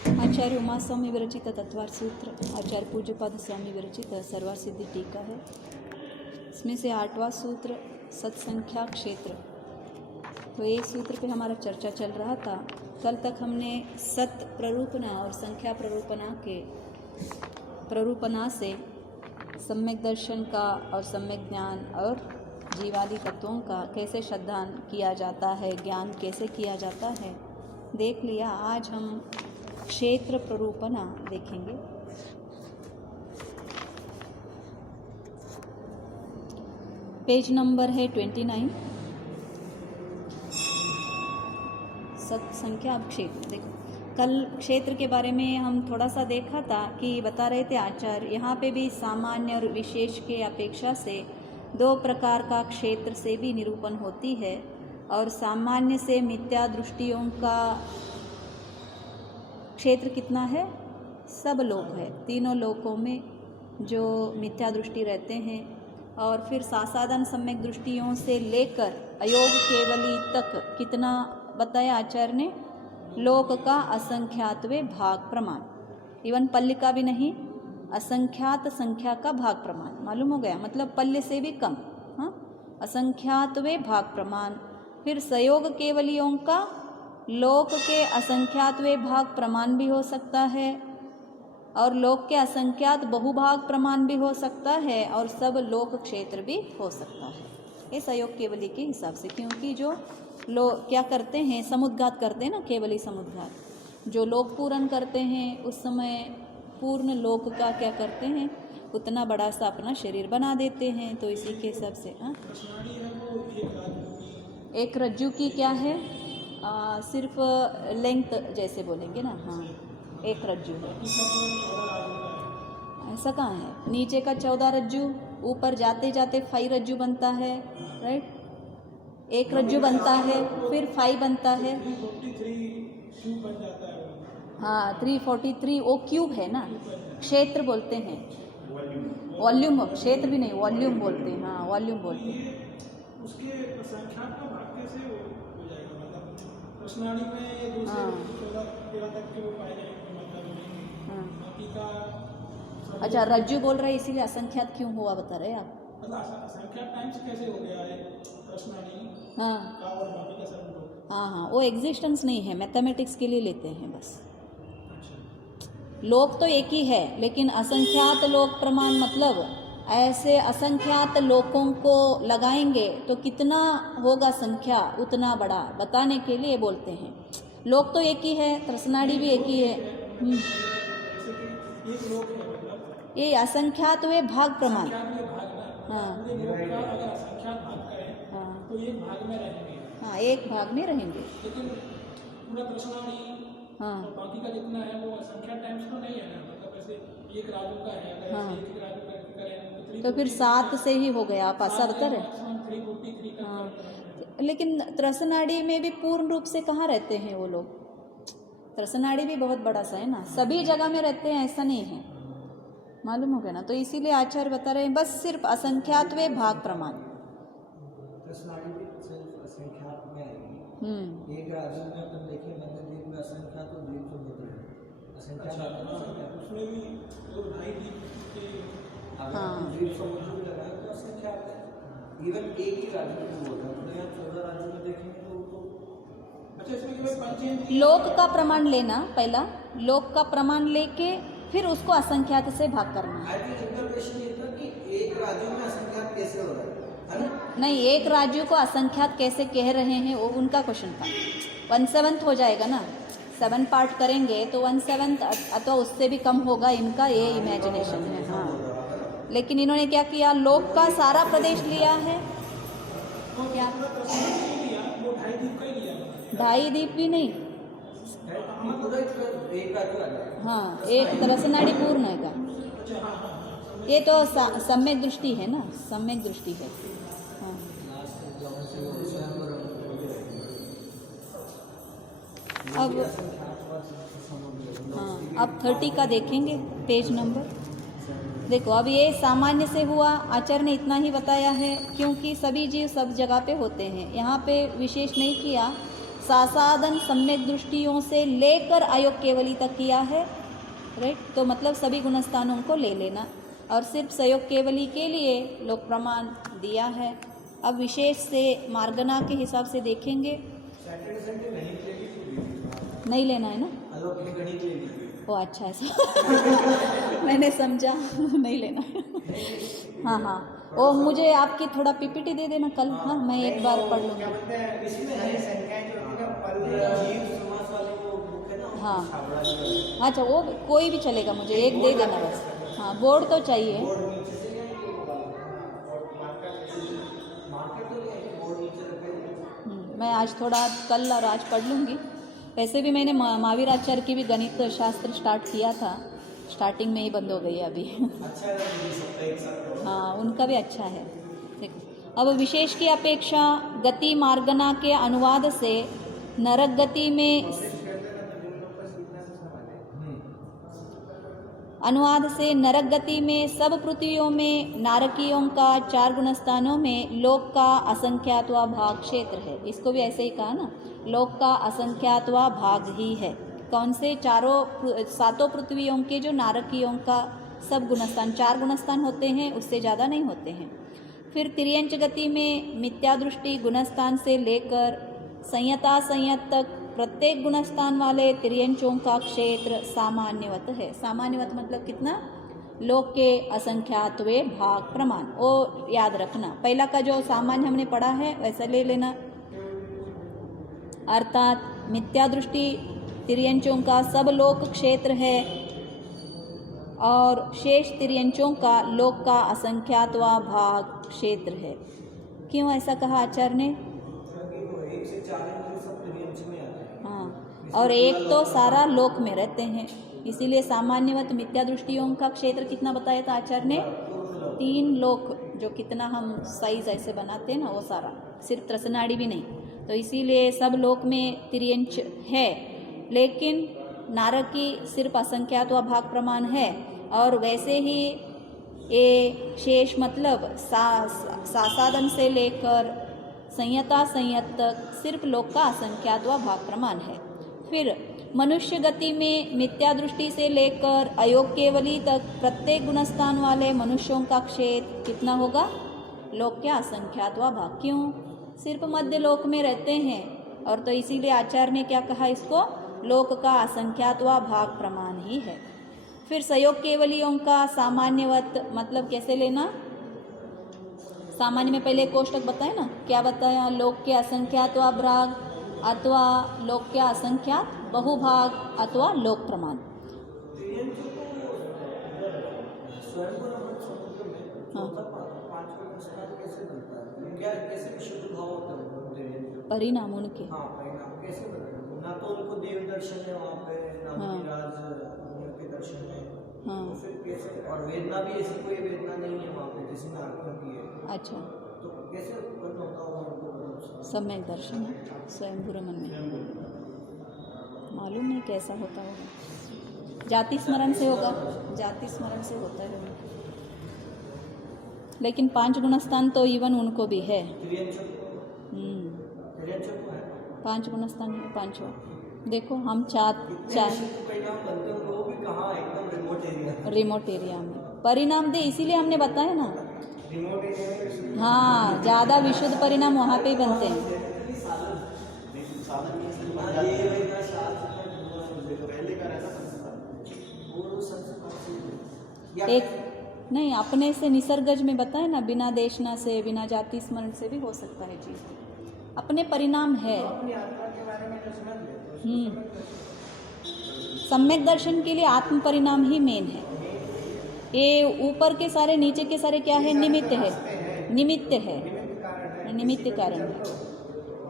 आचार्य उमा स्वामी विरचित तत्वार सूत्र, आचार्य पूज्यपाद स्वामी विरचित सर्वार सिद्धि टीका है। इसमें से 8वां सूत्र सत्संख्या क्षेत्र। तो ये सूत्र पे हमारा चर्चा चल रहा था। कल तक हमने सत प्ररूपना और संख्या प्ररूपना से सम्यक दर्शन का और सम्यक ज्ञान और जीवादि तत्वों का कैसे श्रद्धान किया जाता है, ज्ञान कैसे किया जाता है देख लिया। आज हम क्षेत्र प्ररूपना देखेंगे। पेज नंबर है 29, सत्संख्या क्षेत्र। देखो, कल क्षेत्र के बारे में हम थोड़ा सा देखा था कि बता रहे थे आचार्य, यहाँ पे भी सामान्य और विशेष के अपेक्षा से 2 प्रकार का क्षेत्र से भी निरूपण होती है। और सामान्य से मिथ्या दृष्टियों का क्षेत्र कितना है? सब लोक है, तीनों लोकों में जो मिथ्या दृष्टि रहते हैं। और फिर सासाधन सम्यक दृष्टियों से लेकर अयोग केवली तक कितना बताया आचार्य ने? लोक का असंख्यातवे भाग प्रमाण, इवन पल्य का भी नहीं, असंख्यात संख्या का भाग प्रमाण। मालूम हो गया, मतलब पल्य से भी कम। हाँ, असंख्यातवे भाग प्रमाण। फिर सयोग केवलियों का लोक के असंख्यातवे भाग प्रमाण भी हो सकता है, और लोक के असंख्यात बहुभाग प्रमाण भी हो सकता है, और सब लोक क्षेत्र भी हो सकता है। ये सहयोग केवली के हिसाब से, क्योंकि जो लोग क्या करते हैं, समुद्घात करते हैं ना, केवली समुद्घात। जो लोक पूर्ण करते हैं उस समय पूर्ण लोक का क्या करते हैं, उतना बड़ा सा अपना शरीर बना देते हैं। तो इसी के हिसाब से एक रज्जु की क्या है, सिर्फ लेंथ जैसे बोलेंगे ना। हाँ, एक रज्जु है। ऐसा कहाँ है? नीचे का 14 रज्जु, ऊपर जाते जाते 5 रज्जु बनता है, राइट। एक रज्जु बनता है, फिर 5 बनता है। हाँ, 343 वो क्यूब है ना, क्षेत्र बोलते हैं। वॉल्यूम, क्षेत्र भी नहीं, वॉल्यूम बोलते हैं। हाँ, वॉल्यूम बोलते हैं। उसके संख्या का भाग कैसे हो जाएगा? मतलब प्रश्नावली में जो 14-13 तक के वो पाए जाएंगे, मतलब बाकी का। अच्छा, रज्जु बोल रहे इसीलिए असंख्यात क्यों हुआ बता रहे आप? मतलब असंख्यात टाइम्स कैसे हो गया है प्रश्नावली? हाँ का और बाकी का सब। हाँ, वो एग्जिस्टेंस नहीं है, मैथमेटिक्स के लिए लेते हैं बस। लोक तो एक ही है, लेकिन असंख्यात लोक प्रमाण, मतलब ऐसे असंख्यात लोकों को लगाएंगे तो कितना होगा संख्या, उतना बड़ा बताने के लिए बोलते हैं। लोक तो एक ही है, त्रसनाड़ी भी एक ही है। ये असंख्यात वे भाग प्रमाण। हाँ तो एक भाग में रहेंगे। हाँ, एक भाग में रहेंगे, लेकिन पूरा प्रश्नावली हाँ, तो बाकी का जितना है वो संख्या टाइम्स तो नहीं है ना। मतलब ऐसे एक राजू का है, अगर हाँ, ऐसे एक राजू का करें तो फिर 7 से ही हो गया, आप 70 है। 343 का। हाँ, लेकिन त्रसनाड़ी में भी पूर्ण रूप से कहाँ रहते हैं वो लोग? त्रसनाड़ी भी बहुत बड़ा सा है ना, सभी जगह में रहते हैं ऐसा नहीं है। मालूम हो गया ना। तो इसीलिए आचार्य बता रहे हैं बस सिर्फ असंख्यात वे भाग प्रमाण। एक राज्य में अपन देखिए, मंदिर में असंख्यात तो द्वीप होते हैं, असंख्यात उसमें भी तो 2.5 द्वीप के द्वीप समुद्र भी लगाए तो असंख्यात है। इवन एक ही राज्य में होता है, तो यहाँ 14 राज्यों में देखेंगे तो अच्छा, इसमें केवल पंचेंद्रिय लोक का प्रमाण लेना, पहला लोक का प्रमाण लेके फिर उसको असंख्यात से भाग करना। आई थिंक इनका क्वेश्चन ये था कि एक राज्य में असंख्यात कैसे हो रहा है ना? नहीं, एक राज्य को असंख्यात कैसे कह रहे हैं वो उनका क्वेश्चन था। 1/7 हो जाएगा ना, 7 पार्ट करेंगे तो 1/7 अथवा उससे भी कम होगा, इनका ये इमेजिनेशन है। हाँ, लेकिन इन्होंने क्या किया, लोक का सारा प्रदेश लिया है। क्या? 2.5 द्वीप का ही लिया। 2.5 द्वीप भी नहीं। एक राज्य आ जाएगा। हाँ, एक त्रसनाड़ी पूर्ण है। ये तो सम्यक दृष्टि है ना, सम्यक दृष्टि है। हाँ, अब 30 का देखेंगे, पेज नंबर। देखो, अब ये सामान्य से हुआ, आचार्य ने इतना ही बताया है, क्योंकि सभी जीव सब जगह पे होते हैं। यहाँ पे विशेष नहीं किया, सासादन सम्यक दृष्टियों से लेकर अयोग केवली तक किया है, राइट। तो मतलब सभी गुणस्थानों को ले लेना, और सिर्फ सयोग केवली के लिए लोक प्रमाण दिया है। अब विशेष से मार्गना के हिसाब से देखेंगे, सैटरडे संडे नहीं लेना है ना। अलौकिक गणित ले लीजिए। ओ अच्छा ऐसा मैंने समझा नहीं लेना है। हाँ हाँ, ओ मुझे आपकी थोड़ा पीपीटी दे देना कल, हाँ मैं एक बार पढ़ लूँगी। इसमें है संख्याएं जो होती है ना, जीव समास वाले वो बुक है ना, हाँ। छाबड़ा जी अच्छा वो कोई भी चलेगा, मुझे एक दे देना बस। हाँ बोर्ड तो चाहिए। बोर्ड नीचे से जाएंगे वो वाला, और मार्कर तो नहीं है, बोर्ड नीचे रखेंगे। मैं आज थोड़ा कल और आज पढ़ लूँगी। वैसे भी मैंने महावीर आचार्य की भी गणित शास्त्र स्टार्ट किया था, स्टार्टिंग में ही बंद हो गई है अभी। अच्छा है ये सब एक साथ। हाँ उनका भी अच्छा है। देखो अब विशेष की अपेक्षा गति मार्गना के अनुवाद से नरक गति में सब पृथ्वियों में नारकियों का 4 गुणस्थानों में लोक का असंख्यात्वा भाग क्षेत्र है। इसको भी ऐसे ही कहा ना, लोक का असंख्यात्वा भाग ही है। कौन से? 7 पृथ्वियों के जो नारकियों का सब गुणस्थान, 4 गुणस्थान होते हैं, उससे ज़्यादा नहीं होते हैं। फिर तिर्यंच गति में मिथ्या दृष्टि गुणस्थान से लेकर संयता संयत तक प्रत्येक गुणस्थान वाले तिर्यंचों का क्षेत्र सामान्यवत है। सामान्यवत मतलब कितना? लोक के असंख्यात्वे भाग प्रमाण, वो याद रखना। पहला का जो सामान्य हमने पढ़ा है वैसा ले लेना, अर्थात मिथ्या दृष्टि तिर्यंचों का सब लोक क्षेत्र है और शेष तिर्यंचों का लोक का असंख्यात्वा भाग क्षेत्र है। क्यों ऐसा कहा आचार्य ने? हाँ, और एक तो सारा लोक में रहते हैं, इसीलिए सामान्यवत मिथ्या दृष्टियों का क्षेत्र कितना बताया था आचार्य ने? 3 लोक, जो कितना हम साइज ऐसे बनाते हैं ना, वो सारा, सिर्फ त्रसनाड़ी भी नहीं। तो इसीलिए सब लोक में तिर्यंच है, लेकिन नारकी सिर्फ असंख्यात्वा भाग प्रमाण है। और वैसे ही ये शेष मतलब सासादन से लेकर संयता संयत तक सिर्फ लोक का असंख्यात्वा भाग प्रमाण है। फिर मनुष्य गति में मिथ्या दृष्टि से लेकर अयोग केवली तक प्रत्येक गुणस्थान वाले मनुष्यों का क्षेत्र कितना होगा? लोक के असंख्यात्वा भाग। क्यों? सिर्फ मध्य लोक में रहते हैं, और तो इसीलिए आचार्य ने क्या कहा इसको? लोक का असंख्यात्वा भाग प्रमाण ही है। फिर सयोग केवलियों का सामान्यवत मतलब कैसे लेना? सामान्य में पहले कोष्टक बताए ना, क्या बताया? लोक के असंख्यात्वा भाग अथवा लोक के असंख्यात बहुभाग अथवा लोक प्रमाण। परिणाम उनके, हाँ परिणाम कैसे बदलेंगे? ना तो उनको देव दर्शन है वहाँ पे, ना मुनिराज मुनियों के दर्शन है, हाँ तो फिर कैसे? और वेदना भी ऐसी कोई वेदना नहीं है वहाँ पे जैसे नारकियों की है। अच्छा, तो कैसे उत्पन्न होता होगा उनको? सम्यक दर्शन है स्वयं गुरु मन में, मालूम नहीं कैसा होता होगा। जाति स्मरण से होगा, जाति स्मरण से होता है। लेकिन 5 गुणस्थान तो इवन उनको भी है। 5 गुणस्थान है, 5वां देखो। हम 4 रिमोट एरिया में परिणाम दे, इसीलिए हमने बताया ना। हाँ, ज़्यादा विशुद्ध परिणाम वहाँ पे ही बनते हैं। एक नहीं, अपने से निसर्गज में बताए ना, बिना देशना से, बिना जाति स्मरण से भी हो सकता है चीज़, अपने परिणाम है। सम्यक दर्शन के लिए आत्म परिणाम ही मेन है। ये ऊपर के सारे, नीचे के सारे क्या है? निमित्त है, निमित्त है, निमित्त कारण है।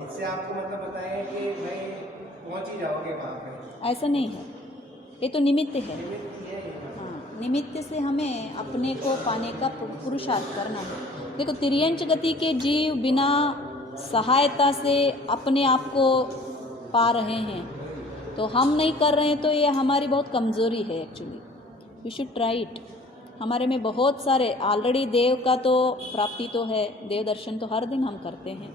इससे आपको मतलब बताएं कि भाई पहुंच ही जाओगे वहाँ पे, ऐसा नहीं है, ये तो निमित्त है। हाँ, निमित्त से हमें अपने को पाने का पुरुषार्थ करना है। देखो, तिर्यंच गति के जीव बिना सहायता से अपने आप को पा रहे हैं, तो हम नहीं कर रहे हैं, तो ये हमारी बहुत कमज़ोरी है actually. We should try it. हमारे में बहुत सारे ऑलरेडी देव का तो प्राप्ति तो है, देव दर्शन तो हर दिन हम करते हैं,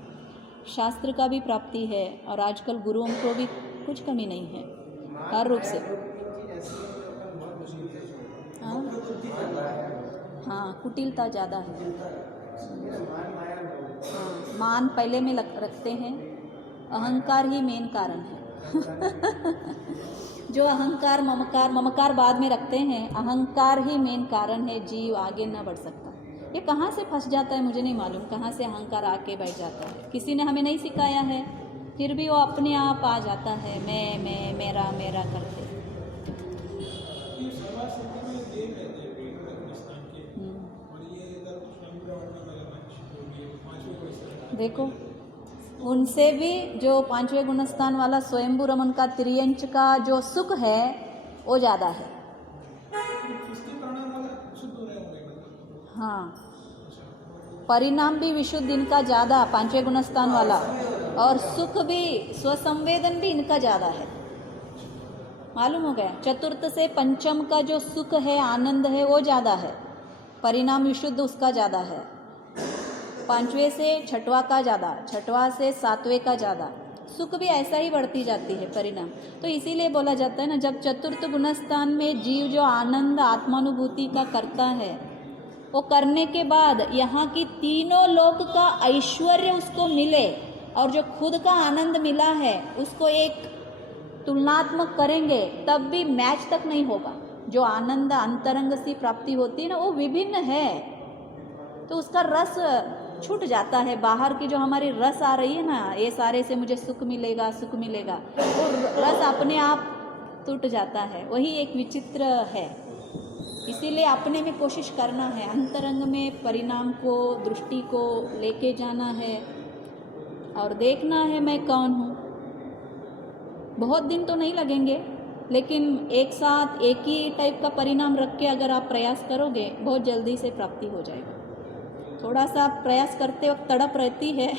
शास्त्र का भी प्राप्ति है और आजकल गुरुओं को भी कुछ कमी नहीं है हर रूप से। हाँ हाँ, कुटिलता ज़्यादा है। हाँ, मान पहले में रखते हैं, अहंकार ही मेन कारण है। जो अहंकार ममकार बाद में रखते हैं, अहंकार ही मेन कारण है, जीव आगे ना बढ़ सकता। ये कहाँ से फंस जाता है मुझे नहीं मालूम, कहाँ से अहंकार आके बैठ जाता है। किसी ने हमें नहीं सिखाया है, फिर भी वो अपने आप आ जाता है, मैं मेरा मेरा करते। देखो उनसे भी जो पांचवें गुणस्थान वाला स्वयंभू रमन का त्रियंच का जो सुख है वो ज़्यादा है। हाँ, परिणाम भी विशुद्ध इनका ज़्यादा, पांचवें गुणस्थान वाला, और सुख भी स्वसंवेदन भी इनका ज़्यादा है। मालूम हो गया, चतुर्थ से पंचम का जो सुख है, आनंद है, वो ज़्यादा है, परिणाम विशुद्ध उसका ज़्यादा है। पांचवें से छठवा का ज़्यादा, छठवा से सातवें का ज़्यादा, सुख भी ऐसा ही बढ़ती जाती है परिणाम। तो इसीलिए बोला जाता है ना, जब चतुर्थ गुणस्थान में जीव जो आनंद आत्मानुभूति का करता है, वो करने के बाद यहाँ की तीनों लोक का ऐश्वर्य उसको मिले, और जो खुद का आनंद मिला है उसको एक तुलनात्मक करेंगे तब भी मैच तक नहीं होगा। जो आनंद अंतरंग सी प्राप्ति होती है ना, वो विभिन्न है, तो उसका रस छूट जाता है। बाहर की जो हमारी रस आ रही है ना, ये सारे से मुझे सुख मिलेगा सुख मिलेगा, वो रस अपने आप टूट जाता है। वही एक विचित्र है। इसीलिए अपने में कोशिश करना है, अंतरंग में परिणाम को, दृष्टि को लेके जाना है और देखना है मैं कौन हूँ। बहुत दिन तो नहीं लगेंगे, लेकिन एक साथ एक ही टाइप का परिणाम रख के अगर आप प्रयास करोगे, बहुत जल्दी से प्राप्ति हो जाएगा। थोड़ा सा प्रयास करते वक्त तड़प रहती है।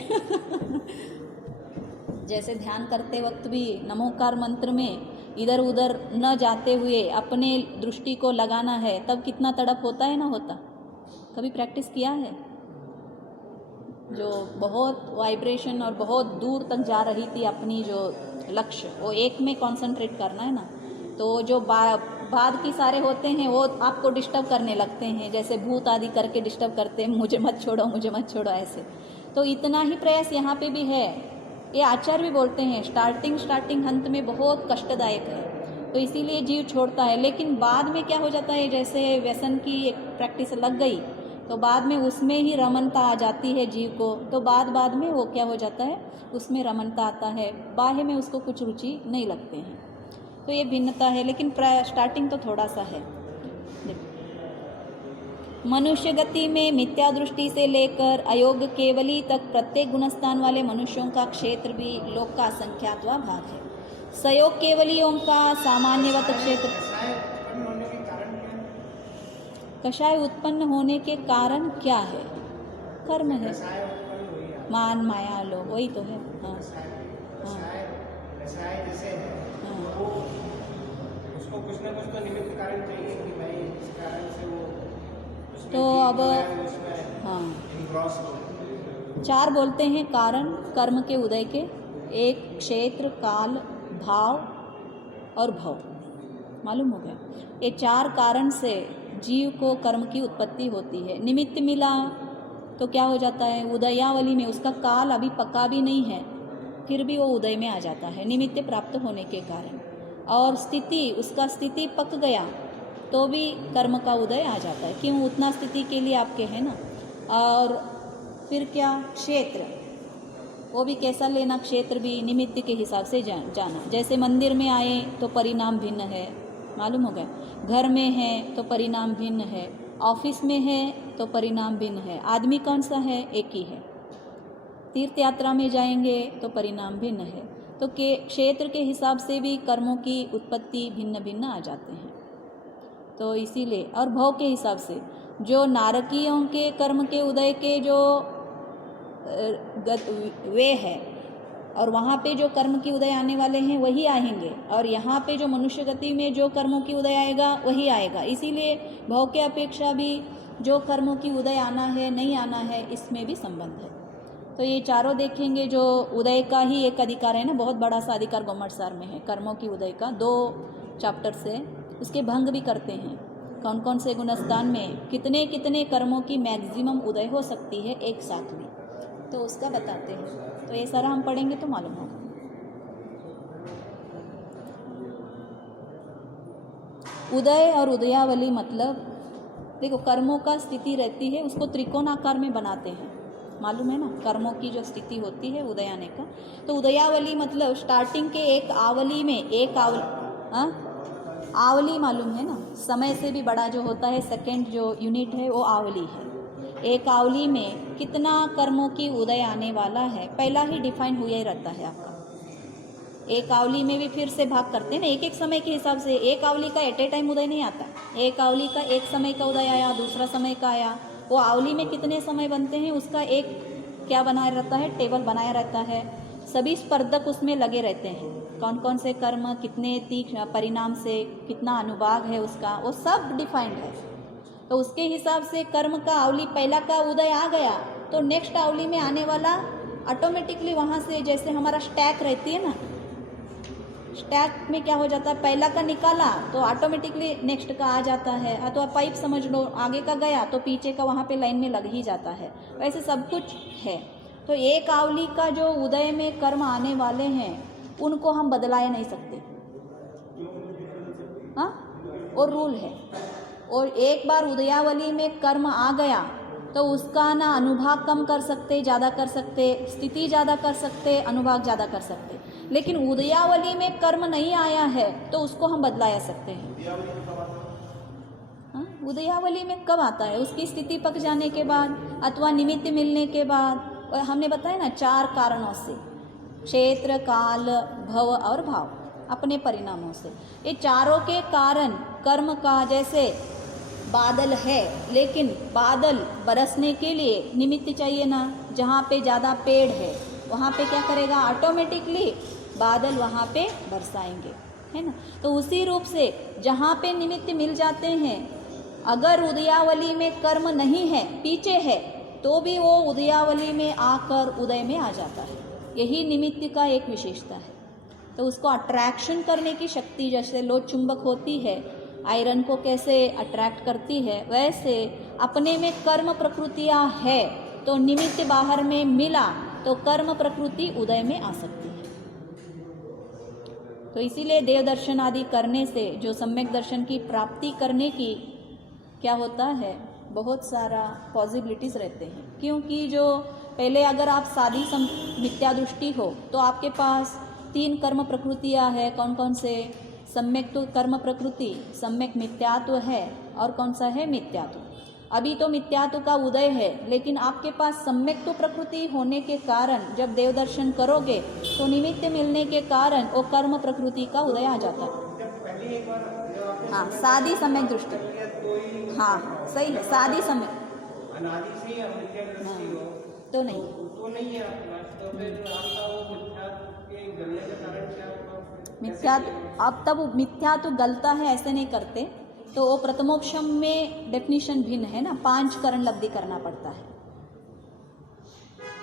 जैसे ध्यान करते वक्त भी नमोकार मंत्र में इधर उधर न जाते हुए अपने दृष्टि को लगाना है, तब कितना तड़प होता है ना होता। कभी प्रैक्टिस किया है? जो बहुत वाइब्रेशन और बहुत दूर तक जा रही थी अपनी जो लक्ष्य, वो एक में कंसंट्रेट करना है ना, तो जो बाद की सारे होते हैं वो आपको डिस्टर्ब करने लगते हैं, जैसे भूत आदि करके डिस्टर्ब करते हैं, मुझे मत छोड़ो मुझे मत छोड़ो ऐसे। तो इतना ही प्रयास यहाँ पे भी है। ये आचार्य भी बोलते हैं स्टार्टिंग अंत में बहुत कष्टदायक है, तो इसीलिए जीव छोड़ता है। लेकिन बाद में क्या हो जाता है, जैसे व्यसन की एक प्रैक्टिस लग गई तो बाद में उसमें ही रमणता आ जाती है जीव को, तो बाद में वो क्या हो जाता है, उसमें रमणता आता है, बाह्य में उसको कुछ रुचि नहीं लगते हैं। तो ये भिन्नता है, लेकिन स्टार्टिंग तो थोड़ा सा है। मनुष्य गति में मिथ्या दृष्टि से लेकर अयोग केवली तक प्रत्येक गुणस्थान वाले मनुष्यों का क्षेत्र भी लोक का संख्यात्वा भाग है। सयोग केवलियों का सामान्यवत क्षेत्र। कषाय उत्पन्न होने के कारण क्या है? कर्म है, मान माया लोभ, वही तो है। हाँ उसको कुछ ना कुछ तो निमित्त कारण चाहिए कि भाई इस कारण से वो तो अब हाँ, 4 बोलते हैं कारण कर्म के उदय के, एक क्षेत्र, काल, भाव और भव। मालूम हो गया? ये 4 कारण से जीव को कर्म की उत्पत्ति होती है। निमित्त मिला तो क्या हो जाता है, उदयावली में उसका काल अभी पका भी नहीं है, फिर भी वो उदय में आ जाता है निमित्त प्राप्त होने के कारण। और स्थिति, उसका स्थिति पक गया तो भी कर्म का उदय आ जाता है, क्यों, उतना स्थिति के लिए आपके है ना। और फिर क्या, क्षेत्र, वो भी कैसा लेना, क्षेत्र भी निमित्त के हिसाब से जाना। जैसे मंदिर में आए तो परिणाम भिन्न है, मालूम हो गया, घर में है तो परिणाम भिन्न है, ऑफिस में है तो परिणाम भिन्न है, आदमी कौन सा है, एक ही है। तीर्थ यात्रा में जाएंगे तो परिणाम भिन्न है। तो क्षेत्र के हिसाब से भी कर्मों की उत्पत्ति भिन्न भिन्न आ जाते हैं। तो इसीलिए, और भव के हिसाब से जो नारकीयों के कर्म के उदय के जो वे है, और वहाँ पे जो कर्म की उदय आने वाले हैं वही आएंगे, और यहाँ पे जो मनुष्य गति में जो कर्मों की उदय आएगा वही आएगा। इसीलिए भव के अपेक्षा भी जो कर्मों की उदय आना है नहीं आना है, इसमें भी संबंध है। तो ये चारों देखेंगे। जो उदय का ही एक अधिकार है ना, बहुत बड़ा सा अधिकार गौमटसार में है, कर्मों की उदय का 2 चैप्टर से। उसके भंग भी करते हैं, कौन कौन से गुणस्थान में कितने कितने कर्मों की मैक्सिमम उदय हो सकती है एक साथ में, तो उसका बताते हैं। तो ये सारा हम पढ़ेंगे तो मालूम होगा। उदय और उदयावली मतलब, देखो कर्मों का स्थिति रहती है, उसको त्रिकोण आकार में बनाते हैं, मालूम है ना, कर्मों की जो स्थिति होती है उदय आने का। तो उदयावली मतलब स्टार्टिंग के एक आवली में, एक आवली मालूम है ना, समय से भी बड़ा जो होता है, सेकंड जो यूनिट है वो आवली है। एक आवली में कितना कर्मों की उदय आने वाला है पहला ही डिफाइन हुआ ही रहता है आपका। एक आवली में भी फिर से भाग करते हैं ना, एक एक समय के हिसाब से। एक आवली का एट ए टाइम उदय नहीं आता, एक आवली का एक समय का उदय आया, दूसरा समय का आया, वो आवली में कितने समय बनते हैं उसका एक क्या बनाया रहता है, टेबल बनाया रहता है। सभी स्पर्धक उसमें लगे रहते हैं, कौन कौन से कर्म कितने तीक्ष्ण परिणाम से कितना अनुभाग है उसका, वो सब डिफाइंड है। तो उसके हिसाब से कर्म का आवली पहला का उदय आ गया तो नेक्स्ट आवली में आने वाला ऑटोमेटिकली वहाँ से, जैसे हमारा स्टैक रहती है ना, स्टैक में क्या हो जाता है, पहला का निकाला तो ऑटोमेटिकली नेक्स्ट का आ जाता है, अथवा पाइप समझ लो, आगे का गया तो पीछे का वहाँ पे लाइन में लग ही जाता है। वैसे सब कुछ है। तो एक आवली का जो उदय में कर्म आने वाले हैं उनको हम बदलाए नहीं सकते, हाँ, और रूल है। और एक बार उदयावली में कर्म आ गया तो उसका ना अनुभाग कम कर सकते, ज़्यादा कर सकते, स्थिति ज़्यादा कर सकते, अनुभाग ज़्यादा कर सकते। लेकिन उदयावली में कर्म नहीं आया है तो उसको हम बदला सकते हैं। हाँ, उदयावली में कब आता है, उसकी स्थिति पक जाने के बाद अथवा निमित्त मिलने के बाद। और हमने बताया ना 4 कारणों से, क्षेत्र, काल, भव और भाव, अपने परिणामों से। ये चारों के कारण कर्म का, जैसे बादल है लेकिन बादल बरसने के लिए निमित्त चाहिए ना, जहाँ पे ज़्यादा पेड़ है वहाँ पे क्या करेगा, ऑटोमेटिकली बादल वहाँ पे बरसाएंगे, है ना। तो उसी रूप से जहाँ पे निमित्त मिल जाते हैं, अगर उदयावली में कर्म नहीं है, पीछे है, तो भी वो उदयावली में आकर उदय में आ जाता है। यही निमित्त का एक विशेषता है। तो उसको अट्रैक्शन करने की शक्ति, जैसे लोह चुंबक होती है, आयरन को कैसे अट्रैक्ट करती है, वैसे अपने में कर्म प्रकृतियाँ है तो निमित्त बाहर में मिला तो कर्म प्रकृति उदय में आ सकती है। तो इसीलिए देव दर्शन आदि करने से जो सम्यक दर्शन की प्राप्ति करने की क्या होता है, बहुत सारा पॉसिबिलिटीज़ रहते हैं। क्योंकि जो पहले अगर आप सादी मिथ्या दृष्टि हो तो आपके पास 3 कर्म प्रकृतियाँ है, कौन कौन से, सम्यक तो कर्म प्रकृति, सम्यक मिथ्यात्व है, और कौन सा है, मिथ्यात्व। अभी तो मिथ्यात्व का उदय है, लेकिन आपके पास सम्यक तो प्रकृति होने के कारण जब देव दर्शन करोगे तो निमित्त मिलने के कारण वो कर्म प्रकृति का उदय आ जाता है। हाँ, सादी सम्यक दृष्टि, हाँ सही है, सादी सम्यक तो नहीं मिथ्यात्व। अब तब मिथ्यात्व गलता है ऐसे नहीं करते, तो वो प्रथमोपशम में डेफिनेशन भिन्न है ना, 5 करण लब्धि करना पड़ता है।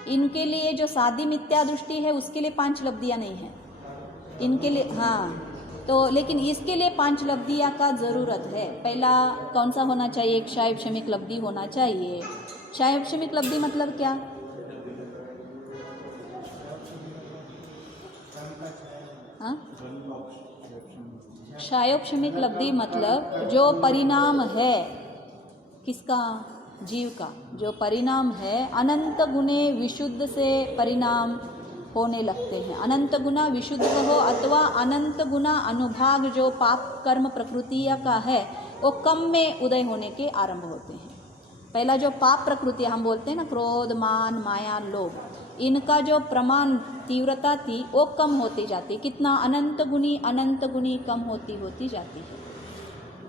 इनके लिए जो सादी मिथ्या दृष्टि है उसके लिए 5 लब्धियाँ नहीं है इनके लिए, हाँ। तो लेकिन इसके लिए 5 लब्धियाँ का ज़रूरत है। पहला कौन सा होना चाहिए, एक क्षायक्षमिक लब्धि होना चाहिए। क्षायक्षमिक लब्धि मतलब क्या, हाँ, क्षायोक्षमिक लब्धि मतलब जो परिणाम है किसका, जीव का, जो परिणाम है अनंत गुणे विशुद्ध से परिणाम होने लगते हैं। अनंत गुना विशुद्ध हो अथवा अनंत गुना अनुभाग जो पाप कर्म प्रकृतिया का है वो कम में उदय होने के आरंभ होते हैं। पहला जो पाप प्रकृति हम बोलते हैं ना, क्रोध, मान, माया, लोभ, इनका जो प्रमाण तीव्रता थी वो कम होती जाती, कितना, अनंत गुनी कम होती जाती है।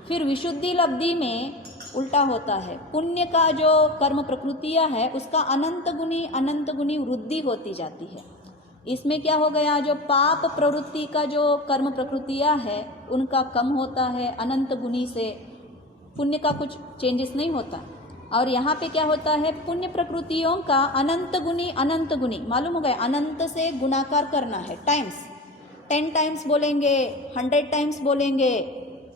फिर विशुद्धि लब्धि में उल्टा होता है, पुण्य का जो कर्म प्रकृतियाँ है उसका अनंत गुनी वृद्धि होती जाती है। इसमें क्या हो गया, जो पाप प्रवृत्ति का जो कर्म प्रकृतियाँ है उनका कम होता है, अनंत गुनी से पुण्य का कुछ चेंजेस नहीं होता। और यहाँ पे क्या होता है, पुण्य प्रकृतियों का अनंत गुनी, मालूम हो गया, अनंत से गुणाकार करना है, टाइम्स, 10 टाइम्स बोलेंगे, 100 टाइम्स बोलेंगे,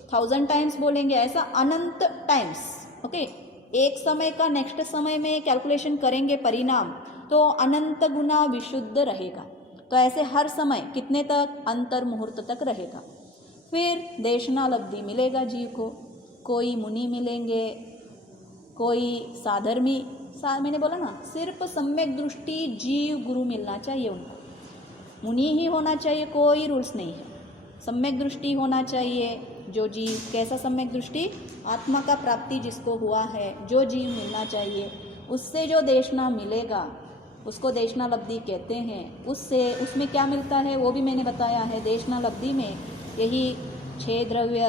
1000 टाइम्स बोलेंगे, ऐसा अनंत टाइम्स। ओके, एक समय का नेक्स्ट समय में कैलकुलेशन करेंगे परिणाम, तो अनंत गुना विशुद्ध रहेगा। तो ऐसे हर समय कितने तक, अंतर मुहूर्त तक रहेगा। फिर देशनालब्धि मिलेगा जीव को, कोई मुनि मिलेंगे, कोई साधर्मी, मैंने बोला ना, सिर्फ सम्यक दृष्टि जीव गुरु मिलना चाहिए उनको, मुनि ही होना चाहिए, कोई रूल्स नहीं है, सम्यक दृष्टि होना चाहिए। जो जीव, कैसा सम्यक दृष्टि, आत्मा का प्राप्ति जिसको हुआ है, जो जीव मिलना चाहिए, उससे जो देशना मिलेगा उसको देशनालब्धि कहते हैं। उससे, उसमें क्या मिलता है वो भी मैंने बताया है। देशनालब्धि में यही 6 द्रव्य,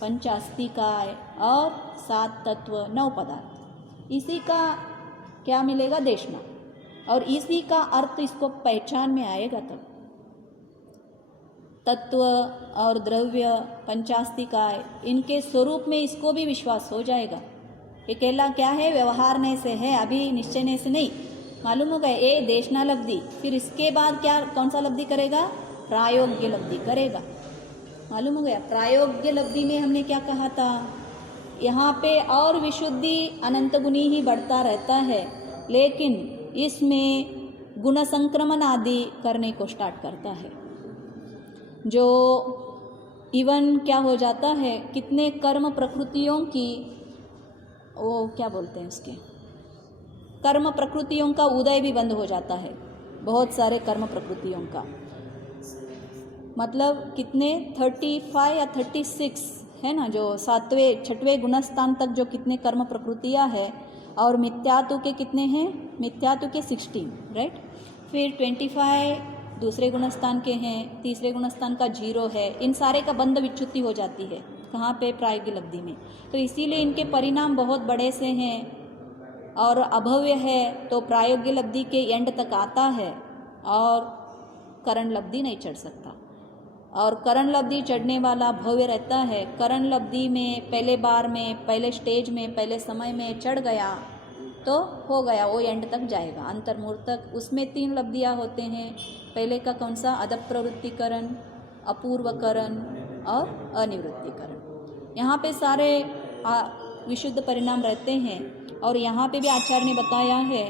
5 आस्तिकाय और 7 तत्व, 9 पदार्थ, इसी का क्या मिलेगा, देशना, और इसी का अर्थ इसको पहचान में आएगा तब। तत्व और द्रव्य, पंचास्तिकाय, इनके स्वरूप में इसको भी विश्वास हो जाएगा। ये केला क्या है, व्यवहारने से है, अभी निश्चयने से नहीं। मालूम हो गया, ये देशनालब्धि। फिर इसके बाद क्या, कौन सा लब्धि करेगा, प्रायोग्य लब्धि करेगा। मालूम हो गया, प्रायोग्य लब्धि में हमने क्या कहा था, यहाँ पे और विशुद्धि अनंत गुनी ही बढ़ता रहता है, लेकिन इसमें गुण संक्रमण आदि करने को स्टार्ट करता है। जो इवन क्या हो जाता है, कितने कर्म प्रकृतियों की, वो क्या बोलते हैं उसके, कर्म प्रकृतियों का उदय भी बंद हो जाता है। बहुत सारे कर्म प्रकृतियों का मतलब कितने, 35 या 36 है ना, जो 7वें 6वें गुणस्थान तक जो कितने कर्म प्रकृतियाँ है, और मिथ्यात्व के कितने हैं, मिथ्यात्व के 16, राइट। फिर 25 दूसरे गुणस्थान के हैं, तीसरे गुणस्थान का 0 है। इन सारे का बंध विच्युति हो जाती है, कहाँ पे, प्रायोगिक लब्धि में। तो इसीलिए इनके परिणाम बहुत बड़े से हैं, और अभव्य है तो प्रायोगिक लब्धि के एंड तक आता है, और करण लब्धि नहीं चढ़ सकता। और करण लब्धि चढ़ने वाला भव्य रहता है। करण लब्धि में पहले बार में, पहले स्टेज में, पहले समय में चढ़ गया तो हो गया, वो एंड तक जाएगा, अंतर्मुहूर्त तक। उसमें 3 लब्धियाँ होते हैं। पहले का कौन सा, अदप प्रवृत्तिकरण, अपूर्वकरण और अनिवृत्तिकरण। यहाँ पे सारे विशुद्ध परिणाम रहते हैं। और यहाँ पे भी आचार्य ने बताया है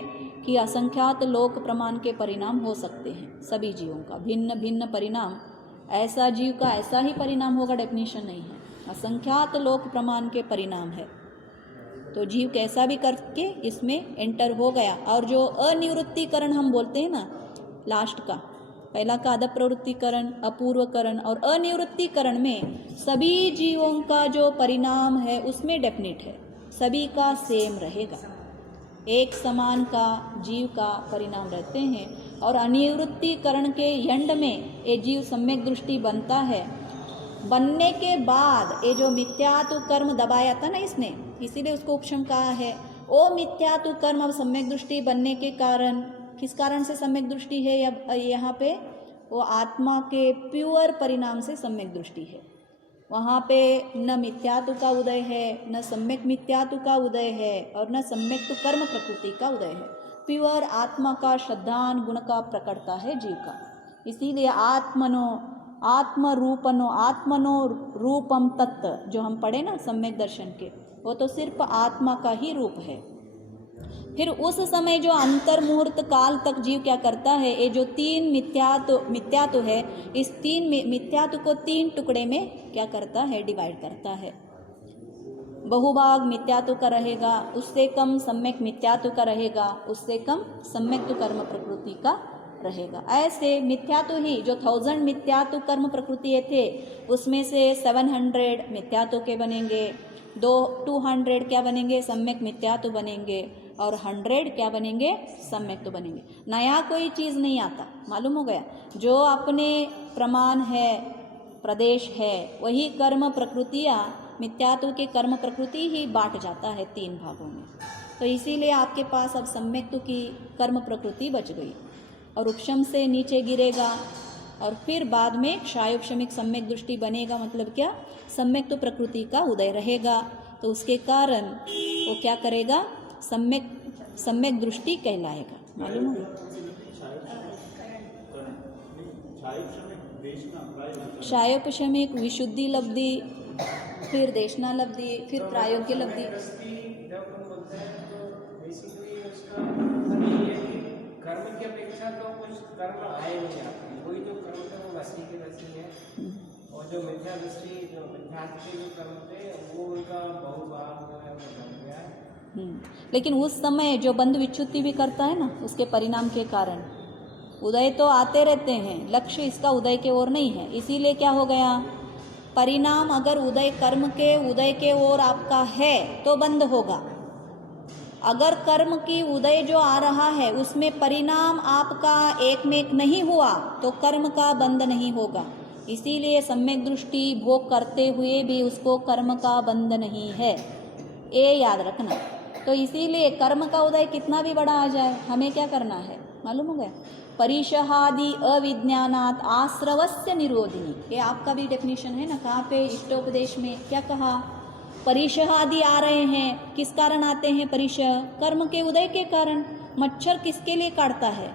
कि असंख्यात लोक प्रमाण के परिणाम हो सकते हैं सभी जीवों का, भिन्न भिन्न परिणाम। ऐसा जीव का ऐसा ही परिणाम होगा, डेफिनेशन नहीं है, असंख्यात लोक प्रमाण के परिणाम है। तो जीव कैसा भी करके इसमें एंटर हो गया। और जो अनिवृत्तिकरण हम बोलते हैं ना, लास्ट का, पहला का अदप प्रवृत्तिकरण, अपूर्वकरण और अनिवृत्तिकरण में सभी जीवों का जो परिणाम है उसमें डेफिनेट है, सभी का सेम रहेगा, एक समान का जीव का परिणाम रहते हैं। और अनिवृत्तिकरण के एंड में ये जीव सम्यक दृष्टि बनता है। बनने के बाद ये जो मिथ्यात्व कर्म दबाया था ना इसने, इसीलिए उसको उपशम कहा है। वो मिथ्यात्व कर्म अब सम्यक दृष्टि बनने के कारण, किस कारण से सम्यक दृष्टि है यहाँ पे, वो आत्मा के प्योर परिणाम से सम्यक दृष्टि है। वहाँ पे न मिथ्यात्व का उदय है, न सम्यक मिथ्यात्व का उदय है, और न सम्यक कर्म प्रकृति का उदय है। प्योर आत्मा का श्रद्धान गुण का प्रकटता है जीव का। इसीलिए आत्मनो रूपम तत्व जो हम पढ़े ना सम्यक दर्शन के, वो तो सिर्फ आत्मा का ही रूप है। फिर उस समय जो अंतर्मुहूर्त काल तक जीव क्या करता है, ये जो 3 मिथ्यात्व है, इस 3 मिथ्यात्व को 3 टुकड़े में क्या करता है, डिवाइड करता है। बहुभाग मिथ्यात्व का रहेगा, उससे कम सम्यक मिथ्यात्व का रहेगा, उससे कम सम्यक कर्म प्रकृति का रहेगा। ऐसे मिथ्यात्व ही जो 1000 मिथ्यात्व कर्म प्रकृति थे, उसमें से 700 मिथ्यात्व के बनेंगे, 200 क्या बनेंगे, सम्यक मिथ्यात्व बनेंगे, और 100 क्या बनेंगे, सम्यक तो बनेंगे। नया कोई चीज़ नहीं आता, मालूम हो गया। जो अपने प्रमाण है, प्रदेश है, वही कर्म प्रकृतियाँ मिथ्यात्व के कर्म प्रकृति ही बांट जाता है 3 भागों में। तो इसीलिए आपके पास अब सम्यक्त्व की कर्म प्रकृति बच गई, और उपशम से नीचे गिरेगा, और फिर बाद में क्षायोपशमिक सम्यक दृष्टि बनेगा। मतलब क्या, सम्यक्त्व प्रकृति का उदय रहेगा। तो उसके कारण वो क्या करेगा, सम्यक दृष्टि कहलाएगा। मालूम होगा? क्षायोपशमिक, विशुद्धि लब्धि, फिर देशना लब्धि, फिर प्रायोग्य लब्धि। जब हम बोलते हैं तो बेसिकली उसका मतलब ये है कि कर्म की अपेक्षा तो कुछ कर्म आए नहीं आपके, वही जो कर्म थे वो वैसे के वैसे ही है, और जो मिथ्या दृष्टि जो मिथ्यार्थ के जो कर्म थे वो उनका बहुभाग जो है वो बन गया है। लेकिन उस समय जो बंध विच्युति भी करता है ना, उसके परिणाम के कारण उदय तो आते रहते हैं, लक्ष्य इसका उदय के ओर नहीं है। इसीलिए क्या हो गया, परिणाम अगर उदय कर्म के उदय के ओर आपका है तो बंद होगा। अगर कर्म की उदय जो आ रहा है उसमें परिणाम आपका एक में एक नहीं हुआ तो कर्म का बंध नहीं होगा। इसीलिए सम्यक दृष्टि भोग करते हुए भी उसको कर्म का बंध नहीं है, ये याद रखना। तो इसीलिए कर्म का उदय कितना भी बड़ा आ जाए, हमें क्या करना है मालूम हो गया? परिशहादि अविज्ञानात् आश्रवस्य निरोधिनी, ये आपका भी डेफिनेशन है ना, कहाँ पे? इष्टोपदेश में क्या कहा? परिशहादि आ रहे हैं, किस कारण आते हैं परिशह? कर्म के उदय के कारण। मच्छर किसके लिए काटता है?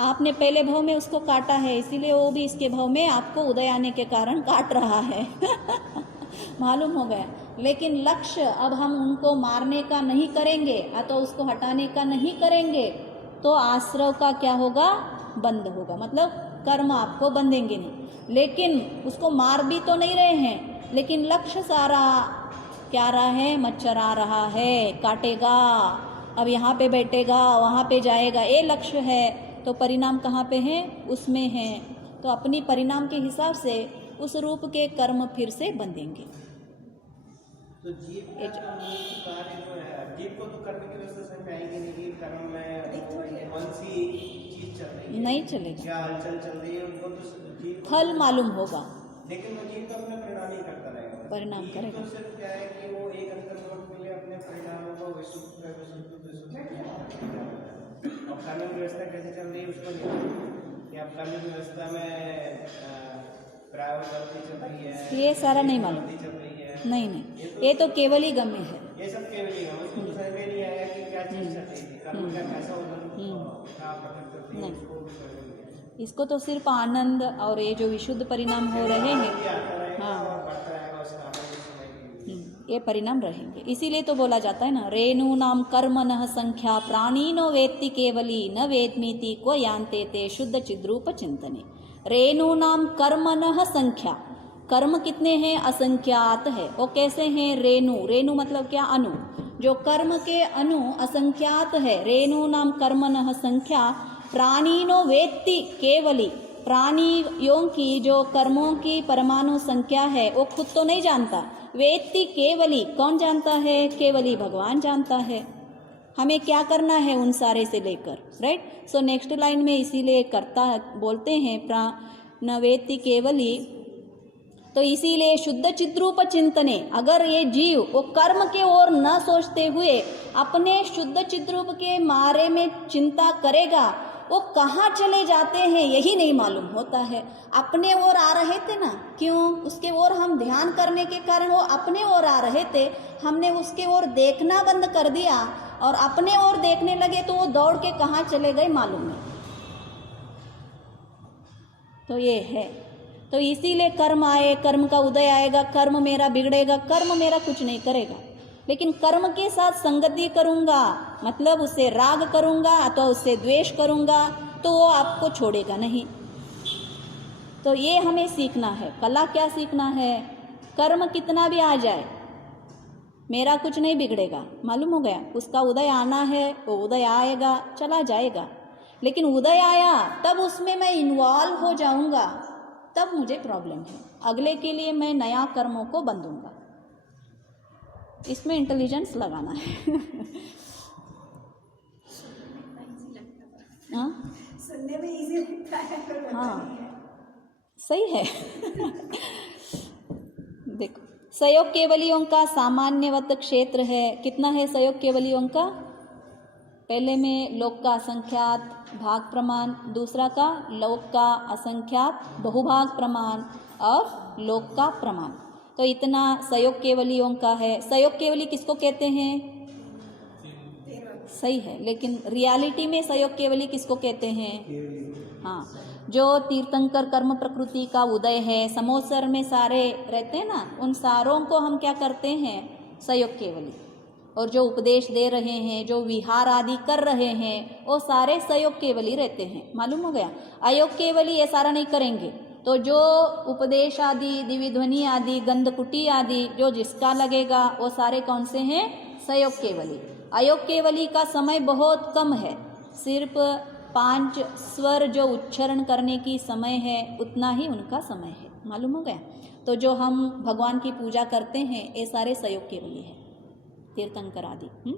आपने पहले भाव में उसको काटा है, इसीलिए वो भी इसके भाव में आपको उदय आने के कारण काट रहा है। मालूम हो गया? लेकिन लक्ष्य अब हम उनको मारने का नहीं करेंगे तो उसको हटाने का नहीं करेंगे तो आश्रव का क्या होगा? बंद होगा। मतलब कर्म आपको बंधेंगे नहीं, लेकिन उसको मार भी तो नहीं रहे हैं, लेकिन लक्ष्य सारा क्या रहा है? मच्छर आ रहा है, काटेगा, अब यहाँ पे बैठेगा, वहाँ पे जाएगा, ये लक्ष्य है। तो परिणाम कहाँ पे है? उसमें है। तो अपनी परिणाम के हिसाब से उस रूप के कर्म फिर से बंधेंगे। तो जीव का जो मूल कार्य जो है, जीव को तो कर्म की वजह से समझ आएगी नहीं कि कर्म में कौन सी चीज चल रही है, नहीं चलेगी, क्या हलचल चल रही है, उनको तो जीव फल मालूम होगा, लेकिन वो जीव तो अपने परिणाम ही करता रहेगा। परिणाम जीव करेगा। तो सिर्फ क्या है कि वो एक अंतर्मुख के लिए अपने परिणामों को विशुद्ध और कानून व्यवस्था कैसे चल रही है उसको नहीं, या कानून व्यवस्था में प्रायववर्ती चल रही है, ये सारा नहीं मालूम। चल रही है, नहीं, ये तो केवल ही गम्य है। ये सब केवल ही है, उसको तो समझ में नहीं आया कि क्या चीज चल रही थी, कर्म का कैसा क्या पठन करती है, उसको भी समझ में नहीं आया। इसको तो सिर्फ आनंद और ये जो विशुद्ध परिणाम हो रहे हैं, हाँ, ये परिणाम रहेंगे। इसीलिए तो बोला जाता है ना, रेणूनाम कर्मणः संख्या प्राणिनो वेत्ति केवली न वेद्मीति क्व यान्ते ते शुद्ध चिद्रूप चिंतने। रेणूनाम कर्मणः संख्या, कर्म कितने हैं? असंख्यात है। वो कैसे हैं? रेणु, रेणु मतलब क्या? अणु। जो कर्म के अणु असंख्यात है। रेणूनाम कर्मणः संख्या प्राणिनो वेत्ति केवली, प्राणियों की जो कर्मों की परमाणु संख्या है वो खुद तो नहीं जानता। वेत्ति केवली, कौन जानता है? केवली भगवान जानता है। हमें क्या करना है उन सारे से लेकर, राइट? सो नेक्स्ट लाइन में इसीलिए करता बोलते हैं प्राण वेत्ति केवली। तो इसीलिए शुद्ध चिद्रूप चिंतने, अगर ये जीव वो कर्म के ओर न सोचते हुए अपने शुद्ध चिद्रूप के बारे में चिंता करेगा, वो कहाँ चले जाते हैं यही नहीं मालूम होता है। अपने ओर आ रहे थे ना, क्यों? उसके ओर हम ध्यान करने के कारण वो अपने ओर आ रहे थे, हमने उसके ओर देखना बंद कर दिया और अपने ओर देखने लगे तो वो दौड़ के कहाँ चले गए मालूम नहीं। तो ये है, तो इसीलिए कर्म आए, कर्म का उदय आएगा, कर्म मेरा बिगड़ेगा, कर्म मेरा कुछ नहीं करेगा, लेकिन कर्म के साथ संगति करूँगा, मतलब उससे राग करूँगा तो उससे द्वेष करूँगा, तो वो आपको छोड़ेगा नहीं। तो ये हमें सीखना है। कला क्या सीखना है? कर्म कितना भी आ जाए मेरा कुछ नहीं बिगड़ेगा, मालूम हो गया? उसका उदय आना है, वो उदय आएगा, चला जाएगा, लेकिन उदय आया तब उसमें मैं इन्वॉल्व हो जाऊँगा, तब मुझे प्रॉब्लम है। अगले के लिए मैं नया कर्मों को बंधूंगा, इसमें इंटेलिजेंस लगाना है। हाँ, सुनने में इजी लगता है पर पता हाँ, नहीं है। सही है। देखो, सहयोग केवलियों का सामान्यवत क्षेत्र है। कितना है सहयोग केवलियों का? पहले में लोक का असंख्यात भाग प्रमाण, दूसरा का लोक का असंख्यात बहुभाग प्रमाण और लोक का प्रमाण। तो इतना सहयोग केवलियों का है। सहयोग केवली किसको कहते हैं? सही है, लेकिन रियलिटी में सयोग केवली किसको कहते हैं? हाँ, जो तीर्थंकर कर्म प्रकृति का उदय है, समोत्सर में सारे रहते हैं ना, उन सारों को हम क्या करते हैं? सयोग केवली। और जो उपदेश दे रहे हैं, जो विहार आदि कर रहे हैं, वो सारे सयोग केवली रहते हैं। मालूम हो गया? अयोग केवली ये सारा नहीं करेंगे, तो जो उपदेश आदि, दिव्यध्वनि आदि, गंधकुटी आदि जो जिसका लगेगा वो सारे कौन से हैं? सयोग केवली। अयोग केवली का समय बहुत कम है, सिर्फ 5 स्वर जो उच्चारण करने की समय है उतना ही उनका समय है। मालूम हो गया? तो जो हम भगवान की पूजा करते हैं ये सारे सयोग केवली है, तीर्थंकर आदि।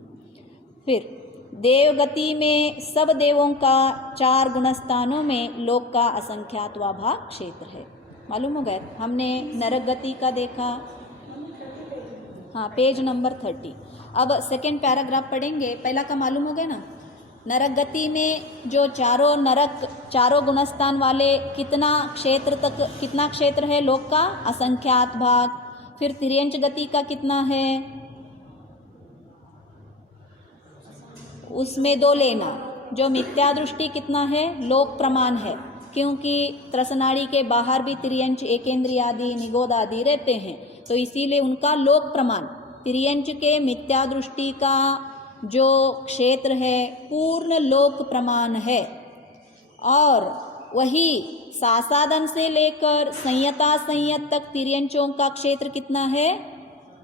फिर देवगति में सब देवों का 4 गुणस्थानों में लोक का असंख्यात्वा भाग क्षेत्र है। मालूम हो गया? हमने नरक गति का देखा, हाँ, पेज नंबर 30। अब सेकेंड पैराग्राफ पढ़ेंगे। पहला का मालूम हो गया ना? नरक गति में जो चारों गुणस्थान वाले कितना क्षेत्र है लोक का? असंख्यात भाग। फिर तिर्यंच गति का कितना है? उसमें 2 लेना। जो मिथ्या दृष्टि कितना है? लोक प्रमाण है, क्योंकि त्रसनाड़ी के बाहर भी तिर्यंच, एकेंद्रिय आदि, निगोद आदि रहते हैं, तो इसीलिए उनका लोक प्रमाण। तिर्यंच के मिथ्या दृष्टि का जो क्षेत्र है पूर्ण लोक प्रमाण है, और वही सासादन से लेकर संयता संयत तक तिर्यंचों का क्षेत्र कितना है?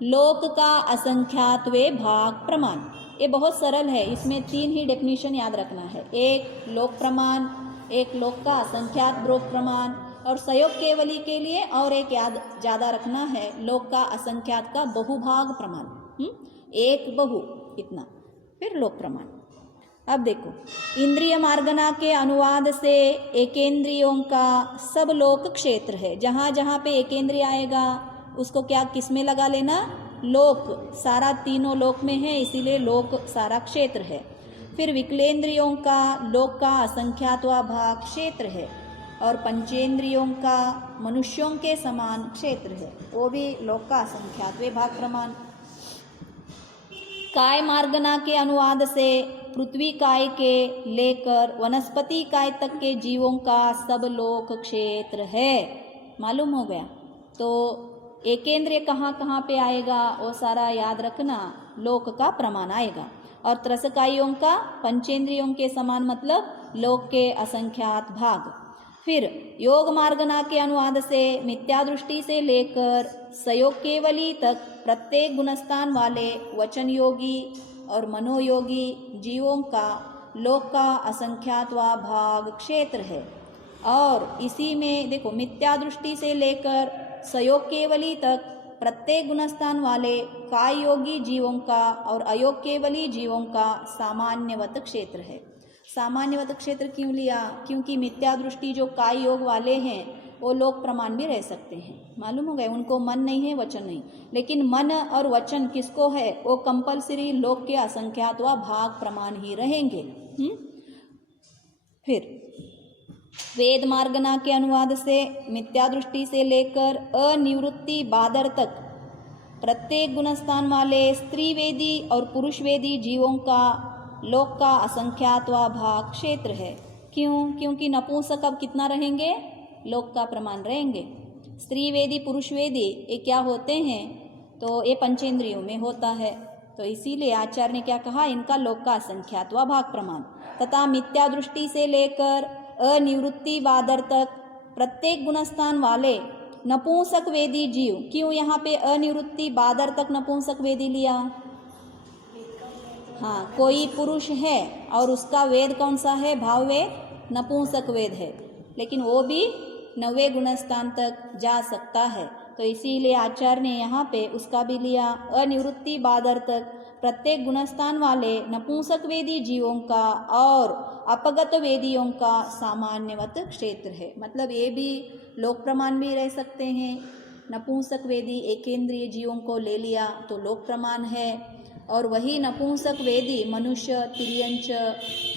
लोक का असंख्यात्वे भाग प्रमाण। ये बहुत सरल है, इसमें 3 ही डेफिनेशन याद रखना है। एक लोक प्रमाण, एक लोक का असंख्यात ब्रोक प्रमाण, और सयोग केवली के लिए और एक याद ज़्यादा रखना है, लोक का असंख्यात का बहुभाग प्रमाण। एक बहु इतना, फिर लोक प्रमाण। अब देखो, इंद्रिय मार्गना के अनुवाद से एकेंद्रियों का सब लोक क्षेत्र है। जहाँ जहाँ पे एकेंद्रिय आएगा उसको क्या किस में लगा लेना? लोक। सारा तीनों लोक में है, इसीलिए लोक सारा क्षेत्र है। फिर विकलेंद्रियों का लोक का असंख्यात्वा भाग क्षेत्र है, और पंचेंद्रियों का मनुष्यों के समान क्षेत्र है, वो भी लोक का असंख्यात्वे भाग प्रमाण। काय मार्गना के अनुवाद से पृथ्वी काय के लेकर वनस्पति काय तक के जीवों का सब लोक क्षेत्र है। मालूम हो गया? तो एकेंद्रिय कहाँ कहाँ पे आएगा वो सारा याद रखना, लोक का प्रमाण आएगा। और त्रसकाइयों का पंचेंद्रियों के समान मतलब लोक के असंख्यात भाग। फिर योग मार्गना के अनुवाद से मिथ्या दृष्टि से लेकर सयोग केवली तक प्रत्येक गुणस्थान वाले वचन योगी और मनोयोगी जीवों का लोक का असंख्यात्वा भाग क्षेत्र है। और इसी में देखो, मिथ्या दृष्टि से लेकर सयोग केवली तक प्रत्येक गुणस्थान वाले काय योगी जीवों का और अयोग केवली जीवों का सामान्यवत क्षेत्र है। सामान्यवत क्षेत्र क्यों लिया? क्योंकि मिथ्या दृष्टि जो काय योग वाले हैं वो लोक प्रमाण भी रह सकते हैं। मालूम हो गए? उनको मन नहीं है, वचन नहीं, लेकिन मन और वचन किसको है? वो कंपलसरी लोक के असंख्यात्वा भाग प्रमाण ही रहेंगे। फिर वेद मार्गना के अनुवाद से मिथ्या दृष्टि से लेकर अनिवृत्ति बादर तक प्रत्येक गुणस्थान वाले स्त्री वेदी और पुरुष वेदी जीवों का लोक का असंख्यात्वा भाग क्षेत्र है। क्यों? क्योंकि नपुंसक अब कितना रहेंगे? लोक का प्रमाण रहेंगे। स्त्री वेदी पुरुष वेदी ये क्या होते हैं? तो ये पंचेंद्रियों में होता है, तो इसीलिए आचार्य ने क्या कहा? इनका लोक का असंख्यात्वा भाग प्रमाण। तथा मिथ्या दृष्टि से लेकर अनिवृत्ति बादर तक प्रत्येक गुणस्थान वाले नपुंसक वेदी जीव। क्यों यहाँ पे अनिवृत्ति बादर तक नपुंसक वेदी लिया? हाँ, कोई पुरुष है और उसका वेद कौन सा है? भाव वेद, नपुंसक वेद है, लेकिन वो भी 9वें गुणस्थान तक जा सकता है, तो इसीलिए आचार्य ने यहाँ पे उसका भी लिया। अनिवृत्ति बादर तक प्रत्येक गुणस्थान वाले नपुंसक वेदी जीवों का और अपगत वेदियों का सामान्यवत क्षेत्र है। मतलब ये भी लोक प्रमाण भी रह सकते हैं। नपुंसक वेदी एकेंद्रिय जीवों को ले लिया तो लोक प्रमाण है, और वही नपुंसक वेदी मनुष्य, तिर्यंच,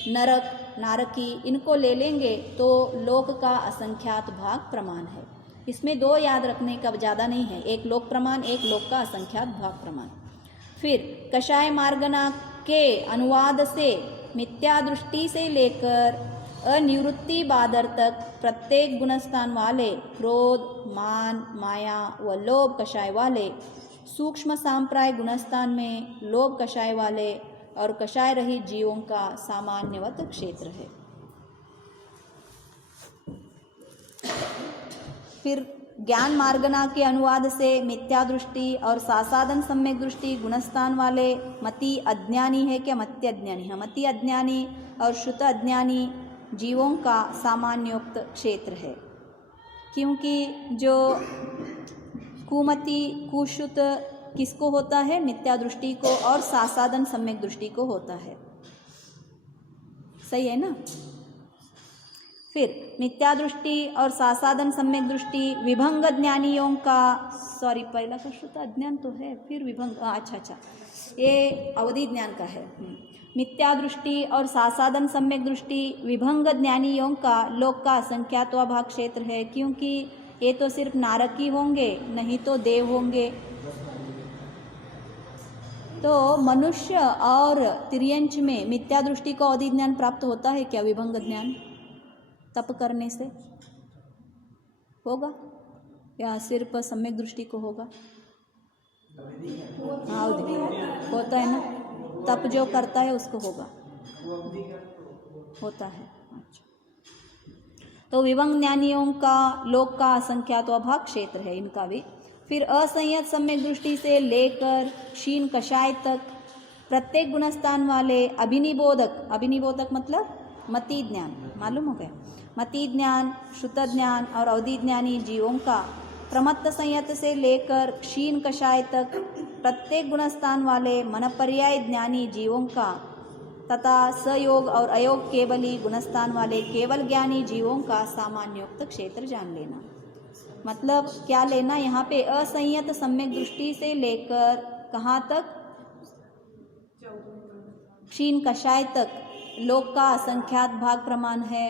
नरक, नारकी इनको ले लेंगे तो लोक का असंख्यात भाग प्रमाण है। इसमें 2 याद रखने का ज़्यादा नहीं है, एक लोक प्रमाण, एक लोक का असंख्यात भाग प्रमाण। फिर कषाय मार्गना के अनुवाद से मिथ्या दृष्टि से लेकर अनिवृत्ति बादर तक प्रत्येक गुणस्थान वाले क्रोध, मान, माया व लोभ कषाय वाले, सूक्ष्म सांप्राय गुणस्थान में लोभ कषाय वाले और कषाय रहित जीवों का सामान्यवत क्षेत्र है। फिर ज्ञान मार्गना के अनुवाद से मिथ्या दृष्टि और सासाधन सम्यक दृष्टि गुणस्थान वाले मति अज्ञानी है क्या? मति अज्ञानी, हाँ, मति अज्ञानी और श्रुत अज्ञानी जीवों का सामान्योक्त क्षेत्र है। क्योंकि जो कुमति कुश्रुत किसको होता है? मिथ्या दृष्टि को, और सासाधन सम्यक दृष्टि को होता है। सही है ना? फिर मिथ्या दृष्टि और सासाधन सम्यक दृष्टि विभंग ज्ञानियों का, सॉरी पहला का श्रुत अज्ञान तो है, फिर विभंग, अच्छा, ये अवधि ज्ञान का है। मिथ्या दृष्टि और सासाधन सम्यक दृष्टि विभंग ज्ञानियों का लोक का असंख्यात्वाभाग क्षेत्र है। क्योंकि ये तो सिर्फ नारकी होंगे, नहीं तो देव होंगे। तो मनुष्य और तिर्यंच में मिथ्या दृष्टि को अवधि ज्ञान प्राप्त होता है क्या? विभंग ज्ञान तप करने से होगा या सिर्फ सम्यक दृष्टि को होगा? हाँ, अवधि होता है ना, तप जो करता है उसको होगा, होता है। अच्छा, तो विभंग ज्ञानियों का लोक का असंख्यात अभाग क्षेत्र है इनका भी। फिर असंयत सम्यक दृष्टि से लेकर क्षीण कषाय तक प्रत्येक गुणस्थान वाले अभिनिबोधक, अभिनिबोधक मतलब मति ज्ञान, मालूम हो गया? मति ज्ञान, श्रुत ज्ञान और अवधि ज्ञानी जीवों का प्रमत्त संयत से लेकर क्षीण कषाय तक प्रत्येक गुणस्थान वाले मनपर्याय ज्ञानी जीवों का तथा सयोग और अयोग केवली गुणस्थान वाले केवल ज्ञानी जीवों का सामान्योक्त क्षेत्र जान लेना। मतलब क्या लेना यहाँ पे? असंयत सम्यक दृष्टि से लेकर कहाँ तक? क्षीण कषाय तक लोक का असंख्यात भाग प्रमाण है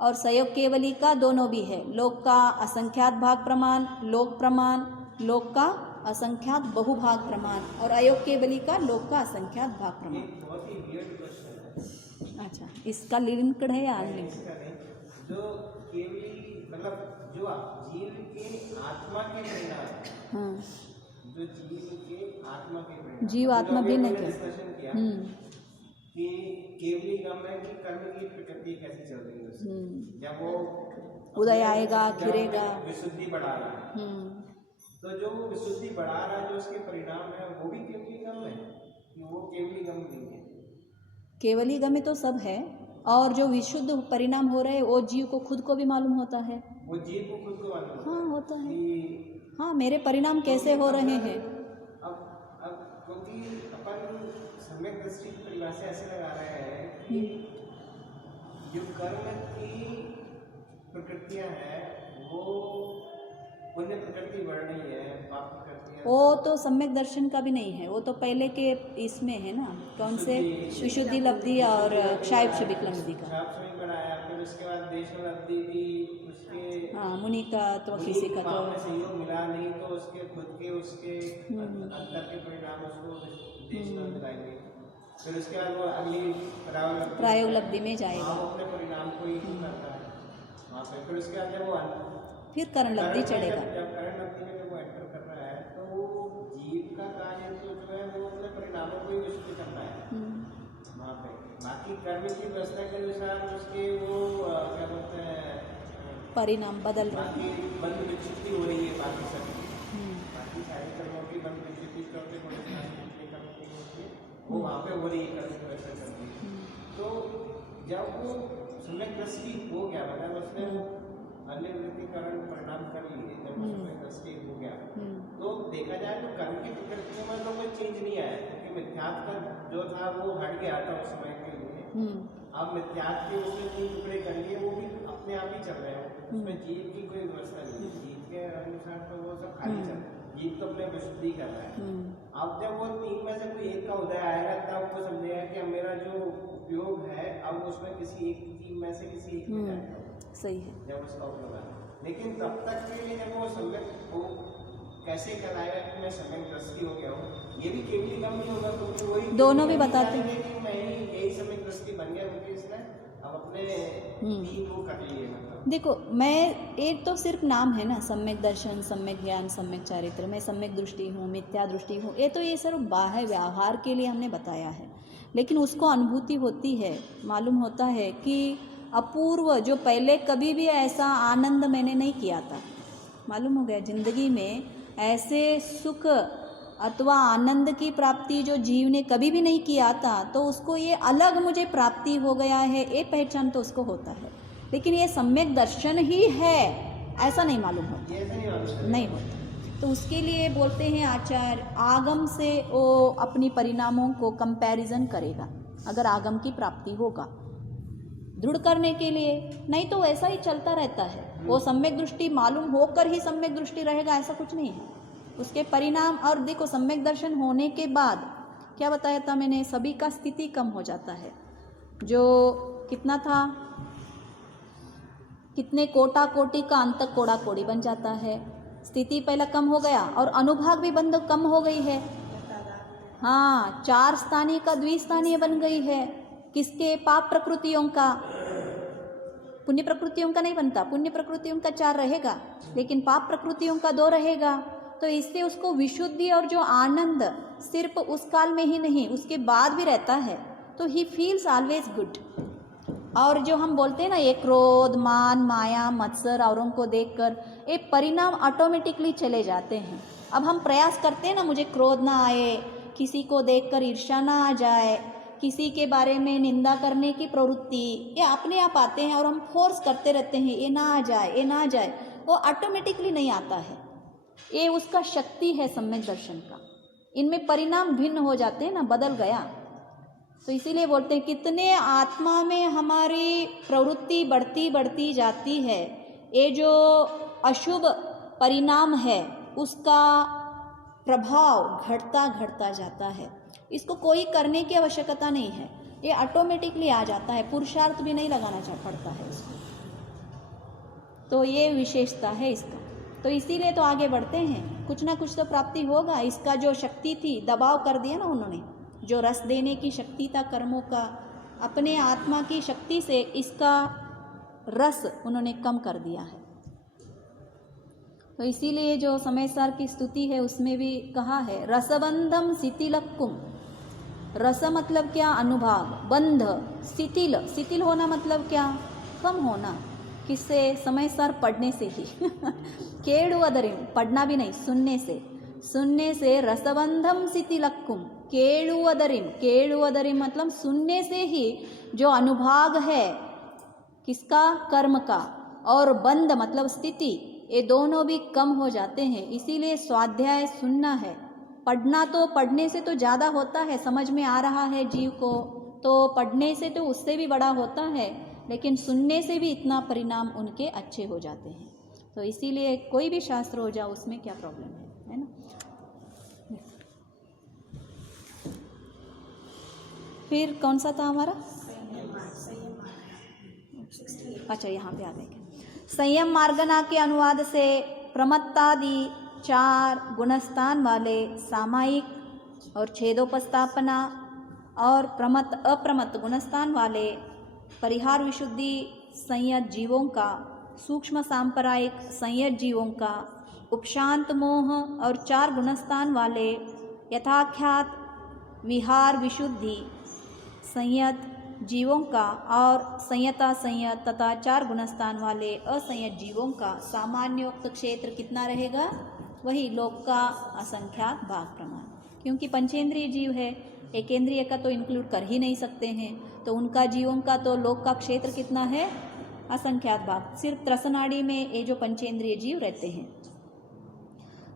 और सयोग केवली का दोनों भी है। लोक का असंख्यात भाग प्रमाण लोक प्रमाण, लोक का असंख्यात बहुभाग प्रमाण, और अयोग केवली का लोक का असंख्यात भाग प्रमाण। बहुत ही वियर्ड क्वेश्चन है। अच्छा, इसका लिंक्ड है या अनलिंक्ड? जो केवली मतलब जो जीव के आत्मा के परिणाम, हाँ, जो जीव के आत्मा के परिणाम, जीव आत्मा भिन्न है। डिस्कशन किया कि केवली गम है कि कर्म की प्रकृति कैसी चल रही है उसकी। जब वो उदय आएगा, घिरेगा, विशुद्धि बढ़ा रहा है, तो जो वो विशुद्धि बढ़ा रहा है, जो उसके परिणाम है, वो भी केवली गम है कि वो केवली गम नहीं है? केवली गम में तो सब है, और जो विशुद्ध परिणाम हो रहे हैं वो जीव को खुद को भी मालूम होता है। वो जीव को खुद को मालूम हाँ, होता है। कि हाँ, मेरे परिणाम कैसे हो रहे हैं। अब क्योंकि अपन सम्यक दृष्टि की परिभाषा ऐसे लगा रहे हैं कि जो कर्म की प्रकृतियां हैं वो पुण्य प्रकृति बढ़ रही है, पाप प्रकृति है, वो तो सम्यक दर्शन का भी नहीं है, वो तो पहले के इसमें है ना, कौन से? विशुद्धि लब्धि और क्षायप्स विक्लंदी का। बनाया। फिर उसके बाद देश लब्धि भी उसके, हाँ, मुनि का तो किसी का तो सहयोग मिला नहीं, तो उसके खुद के उसके अंतर के परिणाम उसको देश में मिलाएंगे। फिर उसके बाद वो अगली प्रायोग लब्धि में जाएगा, वो अपने परिणाम को ही करता है वहाँ पे। फिर उसके बाद जब वो फिर करण लब्धि चढ़ेगा। जब करण लब्धि में जब वो एंटर कर रहा है, तो वो जीव का कार्य तो जो है वो अपने परिणामों को ही विशुद्ध करना है वहाँ पे। बाकी कर्म की व्यवस्था के अनुसार उसके वो क्या बोलते हैं, परिणाम बदल रहा है, बाकी बंद विच्छित्ति हो रही है, बाकी सब बाकी सारे कर्मों की बंद विच्छित्ति करते वो वहाँ पे हो रही है, कर्म की व्यवस्था कर रही है। तो जब वो सम्यक दृष्टि हो गया, मतलब उसने अन्य वृत्तिकरण परिणाम कर लिए, जब उसमें दृष्टि हो गया, तो देखा जाए तो कर्म की प्रकृति में तो कोई चेंज नहीं आया, क्योंकि मिथ्यात्व का जो था वो हट गया था उस समय के लिए। अब मिथ्यात्व के उसने 3 टुकड़े कर लिए, वो भी अपने आप ही चल रहे हैं, उसमें जीव की कोई व्यवस्था नहीं है। जीव के अनुसार तो वो सब खाली चल रहा है, जीव तो अपने विशुद्धि कर रहा है। अब जब वो 3 में से कोई एक का उदय आएगा, तब वो समझेगा कि अब मेरा जो उपयोग है, अब उसमें किसी एक जीव में से किसी एक में जाएगा। सही है, जब उसका उपयोग है। लेकिन तब तक के लिए जब वो सम्यक वो कैसे कहलाएगा कि मैं सम्यक दृष्टि हो गया हूँ? ये भी केवली कम नहीं होगा, क्योंकि वही दोनों भी बताते हैं कि मैं यही सम्यक दृष्टि बन गया, क्योंकि इसने अब अपने भी वो कर लिए। मतलब देखो, मैं एक तो सिर्फ नाम है ना, सम्यक दर्शन, सम्यक ज्ञान, सम्यक चारित्र, मैं सम्यक दृष्टि हूँ, मिथ्या दृष्टि हूँ, ये सिर्फ बाह्य व्यवहार के लिए हमने बताया है। लेकिन उसको अनुभूति होती है, मालूम होता है कि अपूर्व, जो पहले कभी भी ऐसा आनंद मैंने नहीं किया था, मालूम हो गया ज़िंदगी में ऐसे सुख अथवा आनंद की प्राप्ति जो जीव ने कभी भी नहीं किया था, तो उसको ये अलग मुझे प्राप्ति हो गया है, ये पहचान तो उसको होता है। लेकिन ये सम्यक दर्शन ही है ऐसा नहीं मालूम होता, नहीं होता। तो उसके लिए बोलते हैं आचार्य, आगम से वो अपनी परिणामों को कंपैरिजन करेगा, अगर आगम की प्राप्ति होगा दृढ़ करने के लिए, नहीं तो ऐसा ही चलता रहता है। वो सम्यक दृष्टि मालूम होकर ही सम्यक दृष्टि रहेगा ऐसा कुछ नहीं है, उसके परिणाम। और देखो, सम्यक दर्शन होने के बाद क्या बताया था मैंने, सभी का स्थिति कम हो जाता है। जो कितना था, कितने कोटा कोटि का अंत कोड़ा कोड़ी बन जाता है, स्थिति पहले कम हो गया और अनुभाग भी बंद कम हो गई है। हाँ, 4 स्थानीय का द्विस्थानीय बन गई है। किसके? पाप प्रकृतियों का, पुण्य प्रकृतियों का नहीं बनता, पुण्य प्रकृतियों का 4 रहेगा, लेकिन पाप प्रकृतियों का 2 रहेगा। तो इससे उसको विशुद्धि और जो आनंद सिर्फ उस काल में ही नहीं, उसके बाद भी रहता है, तो ही फील्स ऑलवेज गुड। और जो हम बोलते हैं ना, ये क्रोध, मान, माया, मत्सर औरों को देखकर ये परिणाम ऑटोमेटिकली चले जाते हैं। अब हम प्रयास करते हैं ना, मुझे क्रोध ना आए, किसी को देखकर ईर्ष्या ना आ जाए, किसी के बारे में निंदा करने की प्रवृत्ति, ये अपने आप आते हैं और हम फोर्स करते रहते हैं ये ना आ जाए, ये ना आ जाए, वो ऑटोमेटिकली नहीं आता है। ये उसका शक्ति है सम्यक दर्शन का। इनमें परिणाम भिन्न हो जाते हैं ना, बदल गया। तो इसीलिए बोलते हैं कितने आत्मा में हमारी प्रवृत्ति बढ़ती बढ़ती जाती है, ये जो अशुभ परिणाम है उसका प्रभाव घटता घटता जाता है। इसको कोई करने की आवश्यकता नहीं है, ये ऑटोमेटिकली आ जाता है, पुरुषार्थ भी नहीं लगाना पड़ता है इसको। तो ये विशेषता है इसका। तो इसीलिए तो आगे बढ़ते हैं, कुछ ना कुछ तो प्राप्ति होगा। इसका जो शक्ति थी, दबाव कर दिया ना उन्होंने, जो रस देने की शक्ति था कर्मों का, अपने आत्मा की शक्ति से इसका रस उन्होंने कम कर दिया है। तो इसीलिए जो समय सार की स्तुति है उसमें भी कहा है, रसबंधम शिथिलक्कुम। रस मतलब क्या? अनुभाग। बंध, शिथिल, शिथिल होना मतलब क्या? कम होना। किससे? समय सार पढ़ने से ही केड़ु अदरिम, पढ़ना भी नहीं, सुनने से। सुनने से रसबंधम शिथिलक्कुम, केड़ु अदरिम। केड़ु अदरिम मतलब सुनने से ही जो अनुभाग है किसका? कर्म का, और बंध मतलब स्थिति, ये दोनों भी कम हो जाते हैं। इसीलिए स्वाध्याय सुनना है। पढ़ना तो पढ़ने से तो ज़्यादा होता है, समझ में आ रहा है जीव को, तो पढ़ने से तो उससे भी बड़ा होता है, लेकिन सुनने से भी इतना परिणाम उनके अच्छे हो जाते हैं। तो इसीलिए कोई भी शास्त्र हो जाओ, उसमें क्या प्रॉब्लम है ना। फिर कौन सा था हमारा? अच्छा, यहाँ पे आ गए। संयम मार्गना के अनुवाद से प्रमत्तादि 4 गुणस्थान वाले सामायिक और छेदोपस्थापना और प्रमत्त अप्रमत्त गुणस्थान वाले परिहार विशुद्धि संयत जीवों का, सूक्ष्म सांप्रदायिक संयत जीवों का, उपशांत मोह और 4 गुणस्थान वाले यथाख्यात विहार विशुद्धि संयत जीवों का, और संयता संयत तथा 4 गुणस्थान वाले असंयत जीवों का सामान्योक्त क्षेत्र कितना रहेगा? वही लोक का असंख्यात भाग प्रमाण। क्योंकि पंचेंद्रिय जीव है, एकेंद्रिय का तो इंक्लूड कर ही नहीं सकते हैं, तो उनका जीवों का तो लोक का क्षेत्र कितना है? असंख्यात भाग। सिर्फ त्रसनाड़ी में ये जो पंचेंद्रिय जीव रहते हैं।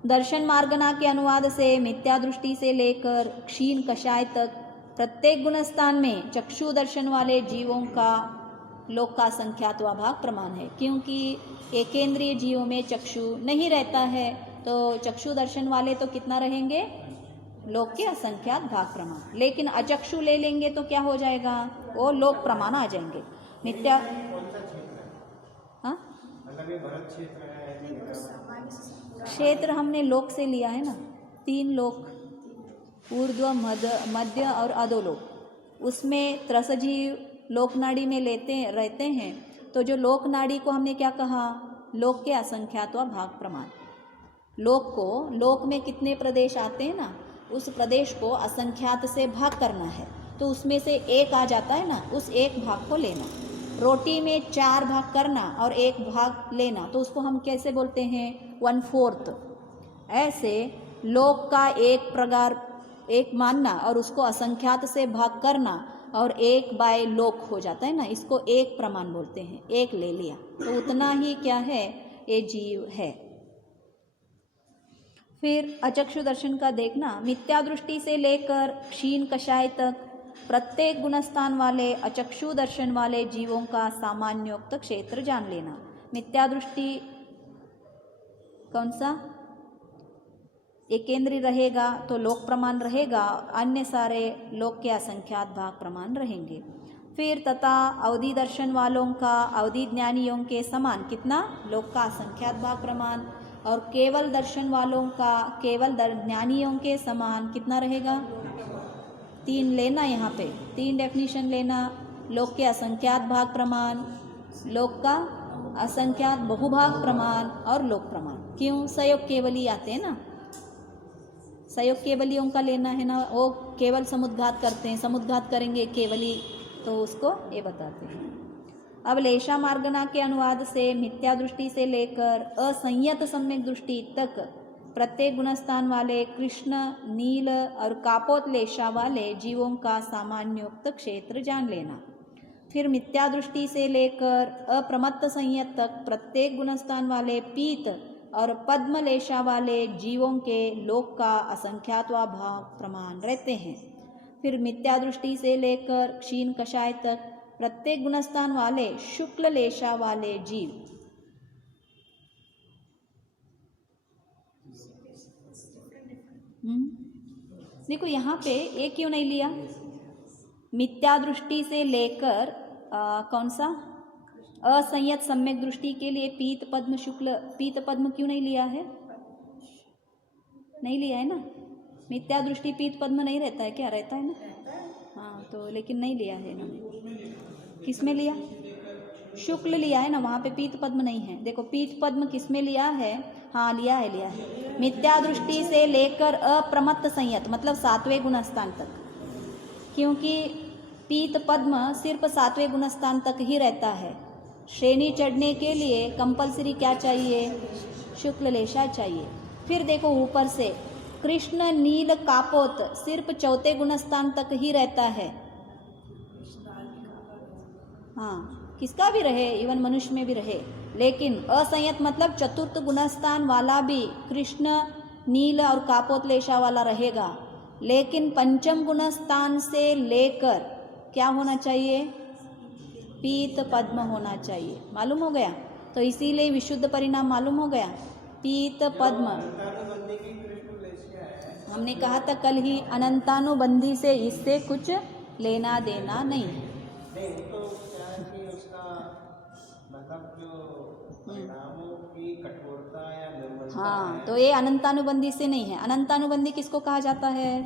दर्शन मार्गना के अनुवाद से मिथ्या दृष्टि से लेकर क्षीण कषाय तक प्रत्येक गुणस्थान में चक्षु दर्शन वाले जीवों का लोक का संख्यातवा भाग प्रमाण है। क्योंकि एकेंद्रिय जीवों में चक्षु नहीं रहता है, तो चक्षु दर्शन वाले तो कितना रहेंगे? लोक के असंख्यात भाग प्रमाण। लेकिन अचक्षु ले लेंगे तो क्या हो जाएगा? वो लोक प्रमाण आ जाएंगे। मिथ्या, हाँ, क्षेत्र हमने लोक से लिया है ना, 3 लोक, ऊर्ध्व, मध्य और अधोलोक। उसमें त्रसजीव लोकनाड़ी में रहते हैं। तो जो लोकनाड़ी को हमने क्या कहा, लोक के असंख्यात व भाग प्रमाण। लोक में कितने प्रदेश आते हैं ना, उस प्रदेश को असंख्यात से भाग करना है, तो उसमें से एक आ जाता है ना, उस एक भाग को लेना। रोटी में 4 भाग करना और 1 भाग लेना, तो उसको हम कैसे बोलते हैं, 1/4। ऐसे लोक का एक मानना और उसको असंख्यात से भाग करना और 1 लोक हो जाता है ना, इसको एक प्रमाण बोलते हैं। एक ले लिया तो उतना ही क्या है, ये जीव है। फिर अचक्षु दर्शन का देखना, मिथ्या दृष्टि से लेकर क्षीण कषाय तक प्रत्येक गुणस्थान वाले अचक्षु दर्शन वाले जीवों का सामान्योक्त क्षेत्र जान लेना। मिथ्या दृष्टि कौन सा, एकेंद्रीय रहेगा तो लोक प्रमाण रहेगा, अन्य सारे लोक के असंख्यात भाग प्रमाण रहेंगे। फिर तथा अवधि दर्शन वालों का अवधि ज्ञानियों के समान कितना, लोक का असंख्यात भाग प्रमाण, और केवल दर्शन वालों का केवल ज्ञानियों के समान कितना रहेगा, 3 लेना। यहाँ पे 3 डेफिनेशन लेना, लोक के असंख्यात भाग प्रमाण, लोक का असंख्यात बहुभाग प्रमाण और लोक प्रमाण। क्यों, सहयोग केवली आते हैं ना, सहयोग केवलियों का लेना है ना, वो केवल समुद्घात करते हैं, समुद्घात करेंगे केवली, तो उसको ये बताते हैं। अब लेशा मार्गना के अनुवाद से मिथ्या दृष्टि से लेकर असंयत सम्यक दृष्टि तक प्रत्येक गुणस्थान वाले कृष्ण, नील और कापोत लेशा वाले जीवों का सामान्योक्त क्षेत्र जान लेना। फिर मिथ्या दृष्टि से लेकर अप्रमत्त संयत तक प्रत्येक गुणस्थान वाले पीत और पद्म लेशा वाले जीवों के लोक का असंख्यात व भाग प्रमाण रहते हैं। फिर मिथ्या दृष्टि से लेकर क्षीण कषाय तक प्रत्येक गुणस्थान वाले शुक्ल लेशा वाले जीव। देखो यहाँ पे एक क्यों नहीं लिया, मिथ्या दृष्टि से लेकर कौन सा, असंयत सम्यक दृष्टि के लिए पीत पद्म शुक्ल, पीत पद्म क्यों नहीं लिया है, नहीं लिया है ना। मिथ्या दृष्टि पीत पद्म नहीं रहता है क्या, रहता है ना, हाँ, तो लेकिन नहीं लिया है इन्होंने। किस में लिया, शुक्ल लिया है ना, वहाँ पे पीत पद्म नहीं है। देखो पीत पद्म किस में लिया है, हाँ लिया है। मिथ्या दृष्टि से लेकर अप्रमत्त संयत मतलब 7वें गुणस्थान तक, क्योंकि पीत पद्म सिर्फ 7वें गुणस्थान तक ही रहता है। श्रेणी चढ़ने के लिए कंपलसरी क्या चाहिए, शुक्ल लेशा चाहिए। फिर देखो ऊपर से कृष्ण, नील, कापोत सिर्फ 4थे गुणस्थान तक ही रहता है। हाँ, किसका भी रहे, इवन मनुष्य में भी रहे, लेकिन असंयत मतलब 4th गुणस्थान वाला भी कृष्ण, नील और कापोत लेशा वाला रहेगा, लेकिन 5म गुणस्थान से लेकर क्या होना चाहिए, पीत पद्म होना चाहिए। मालूम हो गया, तो इसीलिए विशुद्ध परिणाम मालूम हो गया, पीत पद्म। हमने कहा था कल ही, अनंतानुबंधी से इससे कुछ लेना देना नहीं। तो क्या है कि उसका मतलब जो परिणामों की कठोरता या निर्मलता, हाँ, तो ये अनंतानुबंधी से नहीं है। अनंतानुबंधी किसको कहा जाता है,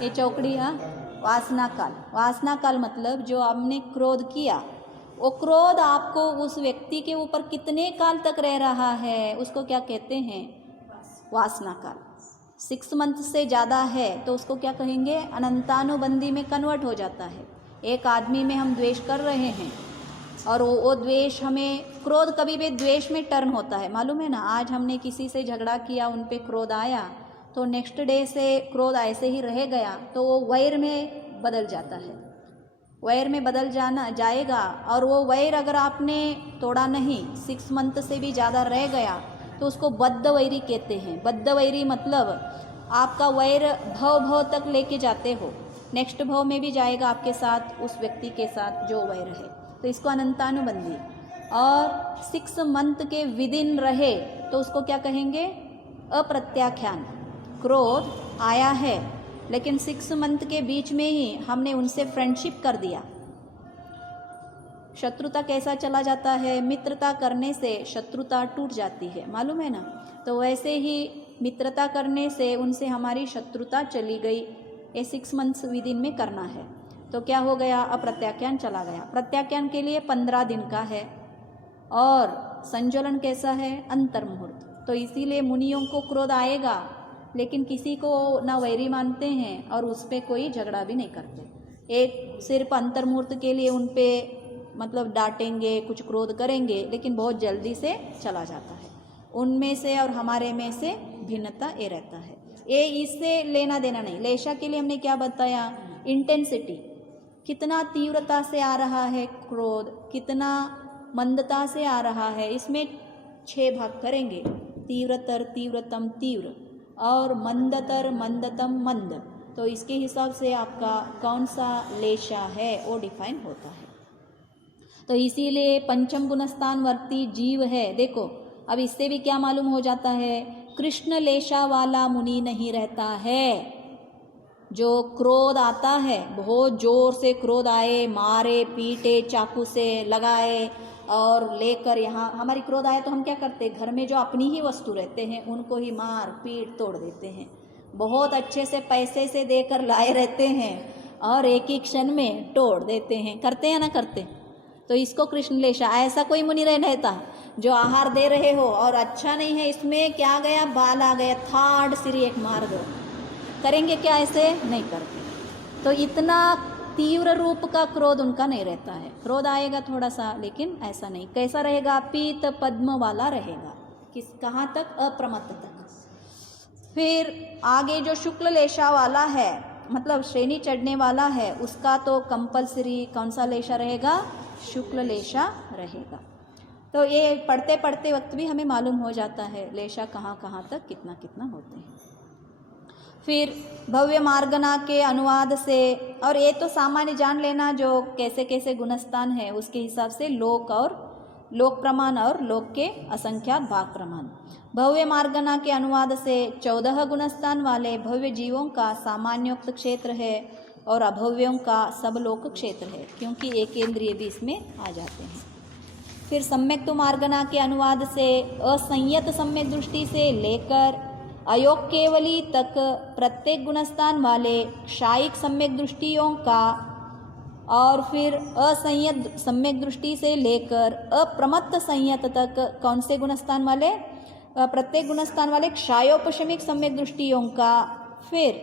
ये चौकड़ी, हाँ, वासना काल। वासना काल मतलब जो आपने क्रोध किया, वो क्रोध आपको उस व्यक्ति के ऊपर कितने काल तक रह रहा है, उसको क्या कहते हैं, वासना काल। 6 मंथ से ज़्यादा है तो उसको क्या कहेंगे, अनंतानुबंधी में कन्वर्ट हो जाता है। एक आदमी में हम द्वेष कर रहे हैं और वो द्वेष हमें, क्रोध कभी भी द्वेष में टर्न होता है, मालूम है ना। आज हमने किसी से झगड़ा किया, उन पे क्रोध आया, तो नेक्स्ट डे से क्रोध ऐसे ही रह गया तो वो वैर में बदल जाता है, वैर में बदल जाएगा। और वो वैर अगर आपने तोड़ा नहीं, 6 मंथ से भी ज़्यादा रह गया, तो उसको बद्ध वैरी कहते हैं। बद्ध वैरी मतलब आपका वैर भव तक लेके जाते हो, नेक्स्ट भव में भी जाएगा आपके साथ, उस व्यक्ति के साथ जो वैर है, तो इसको अनंतानुबंधी। और 6 मंथ के विदिन रहे तो उसको क्या कहेंगे, अप्रत्याख्यान। क्रोध आया है लेकिन 6 मंथ के बीच में ही हमने उनसे फ्रेंडशिप कर दिया, शत्रुता कैसा चला जाता है, मित्रता करने से शत्रुता टूट जाती है, मालूम है ना। तो वैसे ही मित्रता करने से उनसे हमारी शत्रुता चली गई। ये 6 मंथ्स विदिन में करना है। तो क्या हो गया, अब प्रत्याख्यान चला गया। प्रत्याख्यान के लिए 15 दिन का है और संज्वलन कैसा है, अंतर्मुहूर्त। तो इसीलिए मुनियों को क्रोध आएगा, लेकिन किसी को ना वैरी मानते हैं और उस पर कोई झगड़ा भी नहीं करते। एक सिर्फ अंतर्मुहूर्त के लिए उन पर मतलब डांटेंगे, कुछ क्रोध करेंगे, लेकिन बहुत जल्दी से चला जाता है। उनमें से और हमारे में से भिन्नता ये रहता है। ये इससे लेना देना नहीं। लेशा के लिए हमने क्या बताया, इंटेंसिटी, कितना तीव्रता से आ रहा है क्रोध, कितना मंदता से आ रहा है, इसमें 6 भाग करेंगे। तीव्रतर, तीव्रतम, तीव्र और मंदतर, मंदतम, मंद। तो इसके हिसाब से आपका कौन सा लेशा है वो डिफाइन होता है। तो इसीलिए पंचम गुणस्थान वर्ती जीव है। देखो अब इससे भी क्या मालूम हो जाता है, कृष्ण लेशा वाला मुनि नहीं रहता है। जो क्रोध आता है, बहुत जोर से क्रोध आए, मारे पीटे, चाकू से लगाए और लेकर यहाँ, हमारी क्रोध आया तो हम क्या करते, घर में जो अपनी ही वस्तु रहते हैं उनको ही मार पीट तोड़ देते हैं। बहुत अच्छे से पैसे से देकर लाए रहते हैं और एक ही क्षण में तोड़ देते हैं। करते हैं ना करते। तो इसको कृष्ण लेशा, ऐसा कोई मुनि रहता जो आहार दे रहे हो और अच्छा नहीं है, इसमें क्या गया, बाल आ गया, थाड़ सिरी एक मार दो, करेंगे क्या, ऐसे नहीं करते। तो इतना तीव्र रूप का क्रोध उनका नहीं रहता है। क्रोध आएगा थोड़ा सा, लेकिन ऐसा नहीं। कैसा रहेगा, पीत पद्म वाला रहेगा। किस कहाँ तक, अप्रमत्त तक। फिर आगे जो शुक्ल लेशा वाला है, मतलब श्रेणी चढ़ने वाला है, उसका तो कंपलसरी कौन सा लेशा रहेगा, शुक्ल लेशा रहेगा। तो ये पढ़ते पढ़ते वक्त भी हमें मालूम हो जाता है लेशा कहाँ कहाँ तक कितना कितना होते हैं। फिर भव्य मार्गना के अनुवाद से, और ये तो सामान्य जान लेना जो कैसे कैसे गुणस्थान है उसके हिसाब से लोक और लोक प्रमाण और लोक के असंख्यात भाग प्रमाण। भव्य मार्गना के अनुवाद से 14 गुणस्थान वाले भव्य जीवों का सामान्योक्त क्षेत्र है और अभव्यों का सबलोक क्षेत्र है, क्योंकि एक इंद्रिय भी इसमें आ जाते हैं। फिर सम्यक तो मार्गना के अनुवाद से असंयत सम्यक दृष्टि से लेकर अयोग केवली तक प्रत्येक गुणस्थान वाले क्षायिक सम्यक दृष्टियों का, और फिर असंयत सम्यक दृष्टि से लेकर अप्रमत्त संयत तक कौन से गुणस्थान वाले, प्रत्येक गुणस्थान वाले क्षायोपशमिक सम्यक दृष्टियों का, फिर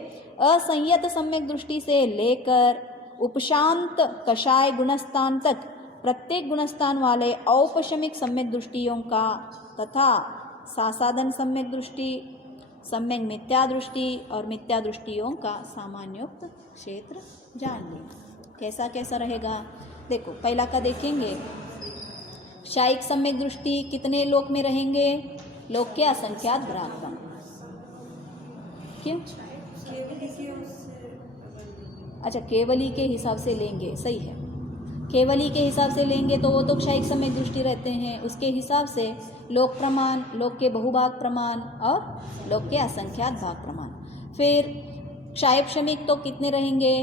असंयत सम्यक दृष्टि से लेकर उपशांत कषाय गुणस्थान तक प्रत्येक गुणस्थान वाले औपशमिक सम्यक दृष्टियों का, तथा सासाधन सम्यक दृष्टि, सम्यक मिथ्या दृष्टि और मिथ्या दृष्टियों का सामान्योक्त क्षेत्र जान लेना। कैसा कैसा रहेगा, देखो पहला का देखेंगे, क्षायिक सम्यक दृष्टि कितने लोक में रहेंगे, लोक के असंख्यात भ्राता। क्यों, अच्छा केवली के हिसाब से लेंगे, सही है, केवली के हिसाब से लेंगे तो वो तो क्षायिक सम्यक दृष्टि रहते हैं। उसके हिसाब से लोक प्रमाण, लोक के बहुभाग प्रमाण और लोक के असंख्यात भाग प्रमाण। फिर क्षायोपशमिक तो कितने रहेंगे,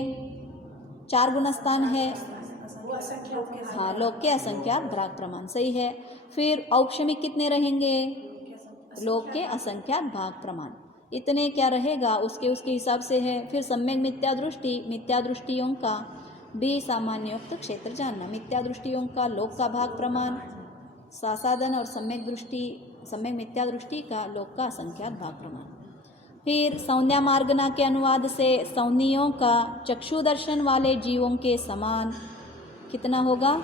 4 गुणस्थान है, हाँ लोक के असंख्यात भाग प्रमाण, सही है। फिर औपशमिक कितने रहेंगे, लोक के असंख्यात भाग प्रमाण, इतने क्या रहेगा उसके हिसाब से है। फिर सम्यक मिथ्या दृष्टि, मिथ्या दृष्टियों का भी सामान्योक्त क्षेत्र जानना। मिथ्या दृष्टियों का लोक का भाग प्रमाण, सासाधन और सम्यक दृष्टि, सम्यक मिथ्या दृष्टि का लोक का असंख्यात भाग प्रमाण। फिर सौन्या मार्गना के अनुवाद से सौनियों का चक्षु दर्शन वाले जीवों के समान कितना होगा,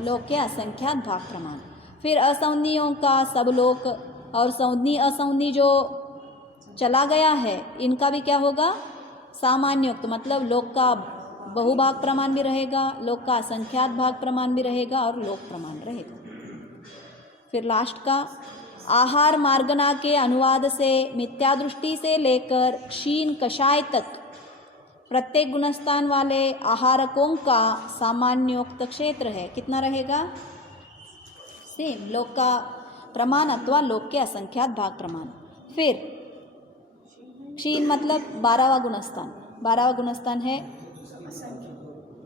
लोक के असंख्यात भाग प्रमाण। फिर असौनियों का सब लोक, और सौनी असौनी जो चला गया है इनका भी क्या होगा, सामान्योक्त, मतलब लोक का बहुभाग प्रमाण भी रहेगा, लोक का असंख्यात भाग प्रमाण भी रहेगा और लोक प्रमाण रहेगा। फिर लास्ट का आहार मार्गना के अनुवाद से मिथ्या दृष्टि से लेकर क्षीण कषाय तक प्रत्येक गुणस्थान वाले आहारकों का सामान्योक्त क्षेत्र है, कितना रहेगा, सेम, लोक का प्रमाण अथवा लोक के असंख्यात भाग प्रमाण। फिर क्षीण मतलब 12वां गुणस्थान, 12वां गुणस्थान है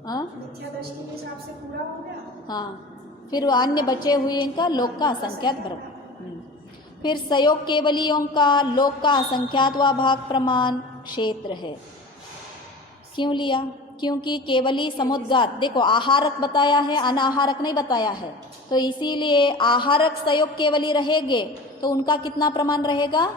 मिथ्या दृष्टि के हिसाब से पूरा हो गया। हाँ, फिर अन्य बचे हुए का लोक का असंख्यात वर्ग। फिर संयोग केवलियों का लोक का असंख्यात व भाग प्रमाण क्षेत्र है। क्यों लिया? क्योंकि केवली समुद्गात, देखो आहारक बताया है, अनाहारक नहीं बताया है, तो इसीलिए आहारक संयोग केवली रहेंगे तो उनका कितना प्रमाण रहेगा?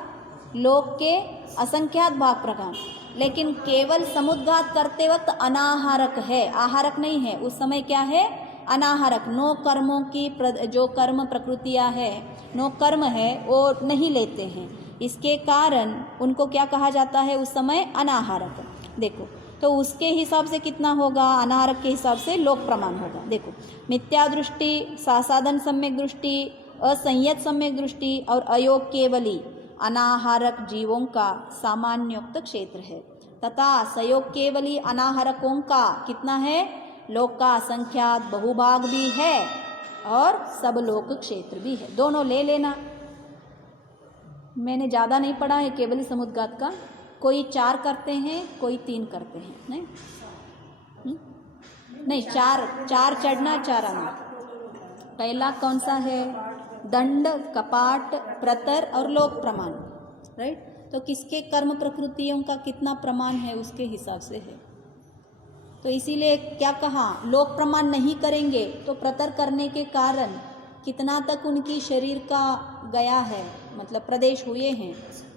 लोक के असंख्यात भाग प्रमाण। लेकिन केवल समुद्गात करते वक्त अनाहारक है, आहारक नहीं है, उस समय क्या है? अनाहारक। नो कर्मों की जो कर्म प्रकृतियां है, नो कर्म है, वो नहीं लेते हैं, इसके कारण उनको क्या कहा जाता है उस समय? अनाहारक। देखो तो उसके हिसाब से कितना होगा? अनाहारक के हिसाब से लोक प्रमाण होगा। देखो मिथ्या दृष्टि, सासाधन सम्यक दृष्टि, असंयत सम्यक दृष्टि और अयोग केवली अनाहारक जीवों का सामान्योक्त क्षेत्र है, तथा संयोग केवली अनाहारकों का कितना है? लोक का असंख्यात बहुभाग भी है और सब लोक क्षेत्र भी है। दोनों ले लेना। मैंने ज़्यादा नहीं पढ़ा है केवली समुद्गात का, कोई 4 करते हैं, कोई 3 करते हैं, नहीं 4 चढ़ना 4 आना। पहला कौन सा है? दंड, कपाट, प्रतर और लोक प्रमाण, राइट। तो किसके कर्म प्रकृतियों का कितना प्रमाण है उसके हिसाब से है। तो इसीलिए क्या कहा? लोक प्रमाण नहीं करेंगे तो प्रतर करने के कारण कितना तक उनकी शरीर का गया है, मतलब प्रदेश हुए हैं,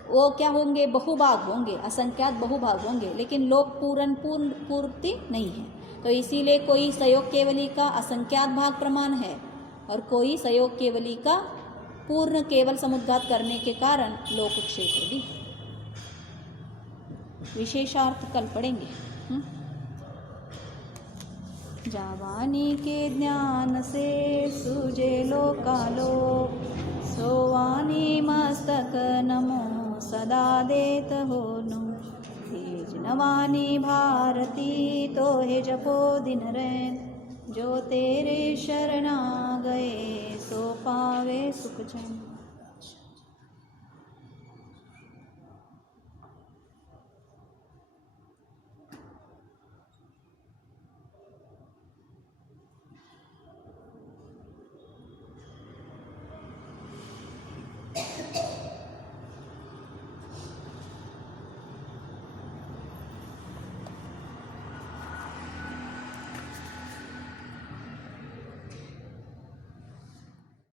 वो क्या होंगे? बहुभाग होंगे, असंख्यात बहुभाग होंगे, लेकिन लोक पूर्ण पूर्ति नहीं है। तो इसीलिए कोई संयोग केवली का असंख्यात भाग प्रमाण है और कोई संयोग केवली का पूर्ण केवल समुद्घात करने के कारण लोक क्षेत्र भी है। विशेषार्थ कल पढ़ेंगे। जावानी के ज्ञान से सूझे लोकालोक, सोवानी मस्तक नमो सदा देत हो नु। तेज नवानी भारती तो है जपो दिन रैन, जो तेरे शरणा गए सो पावे सुख चैन।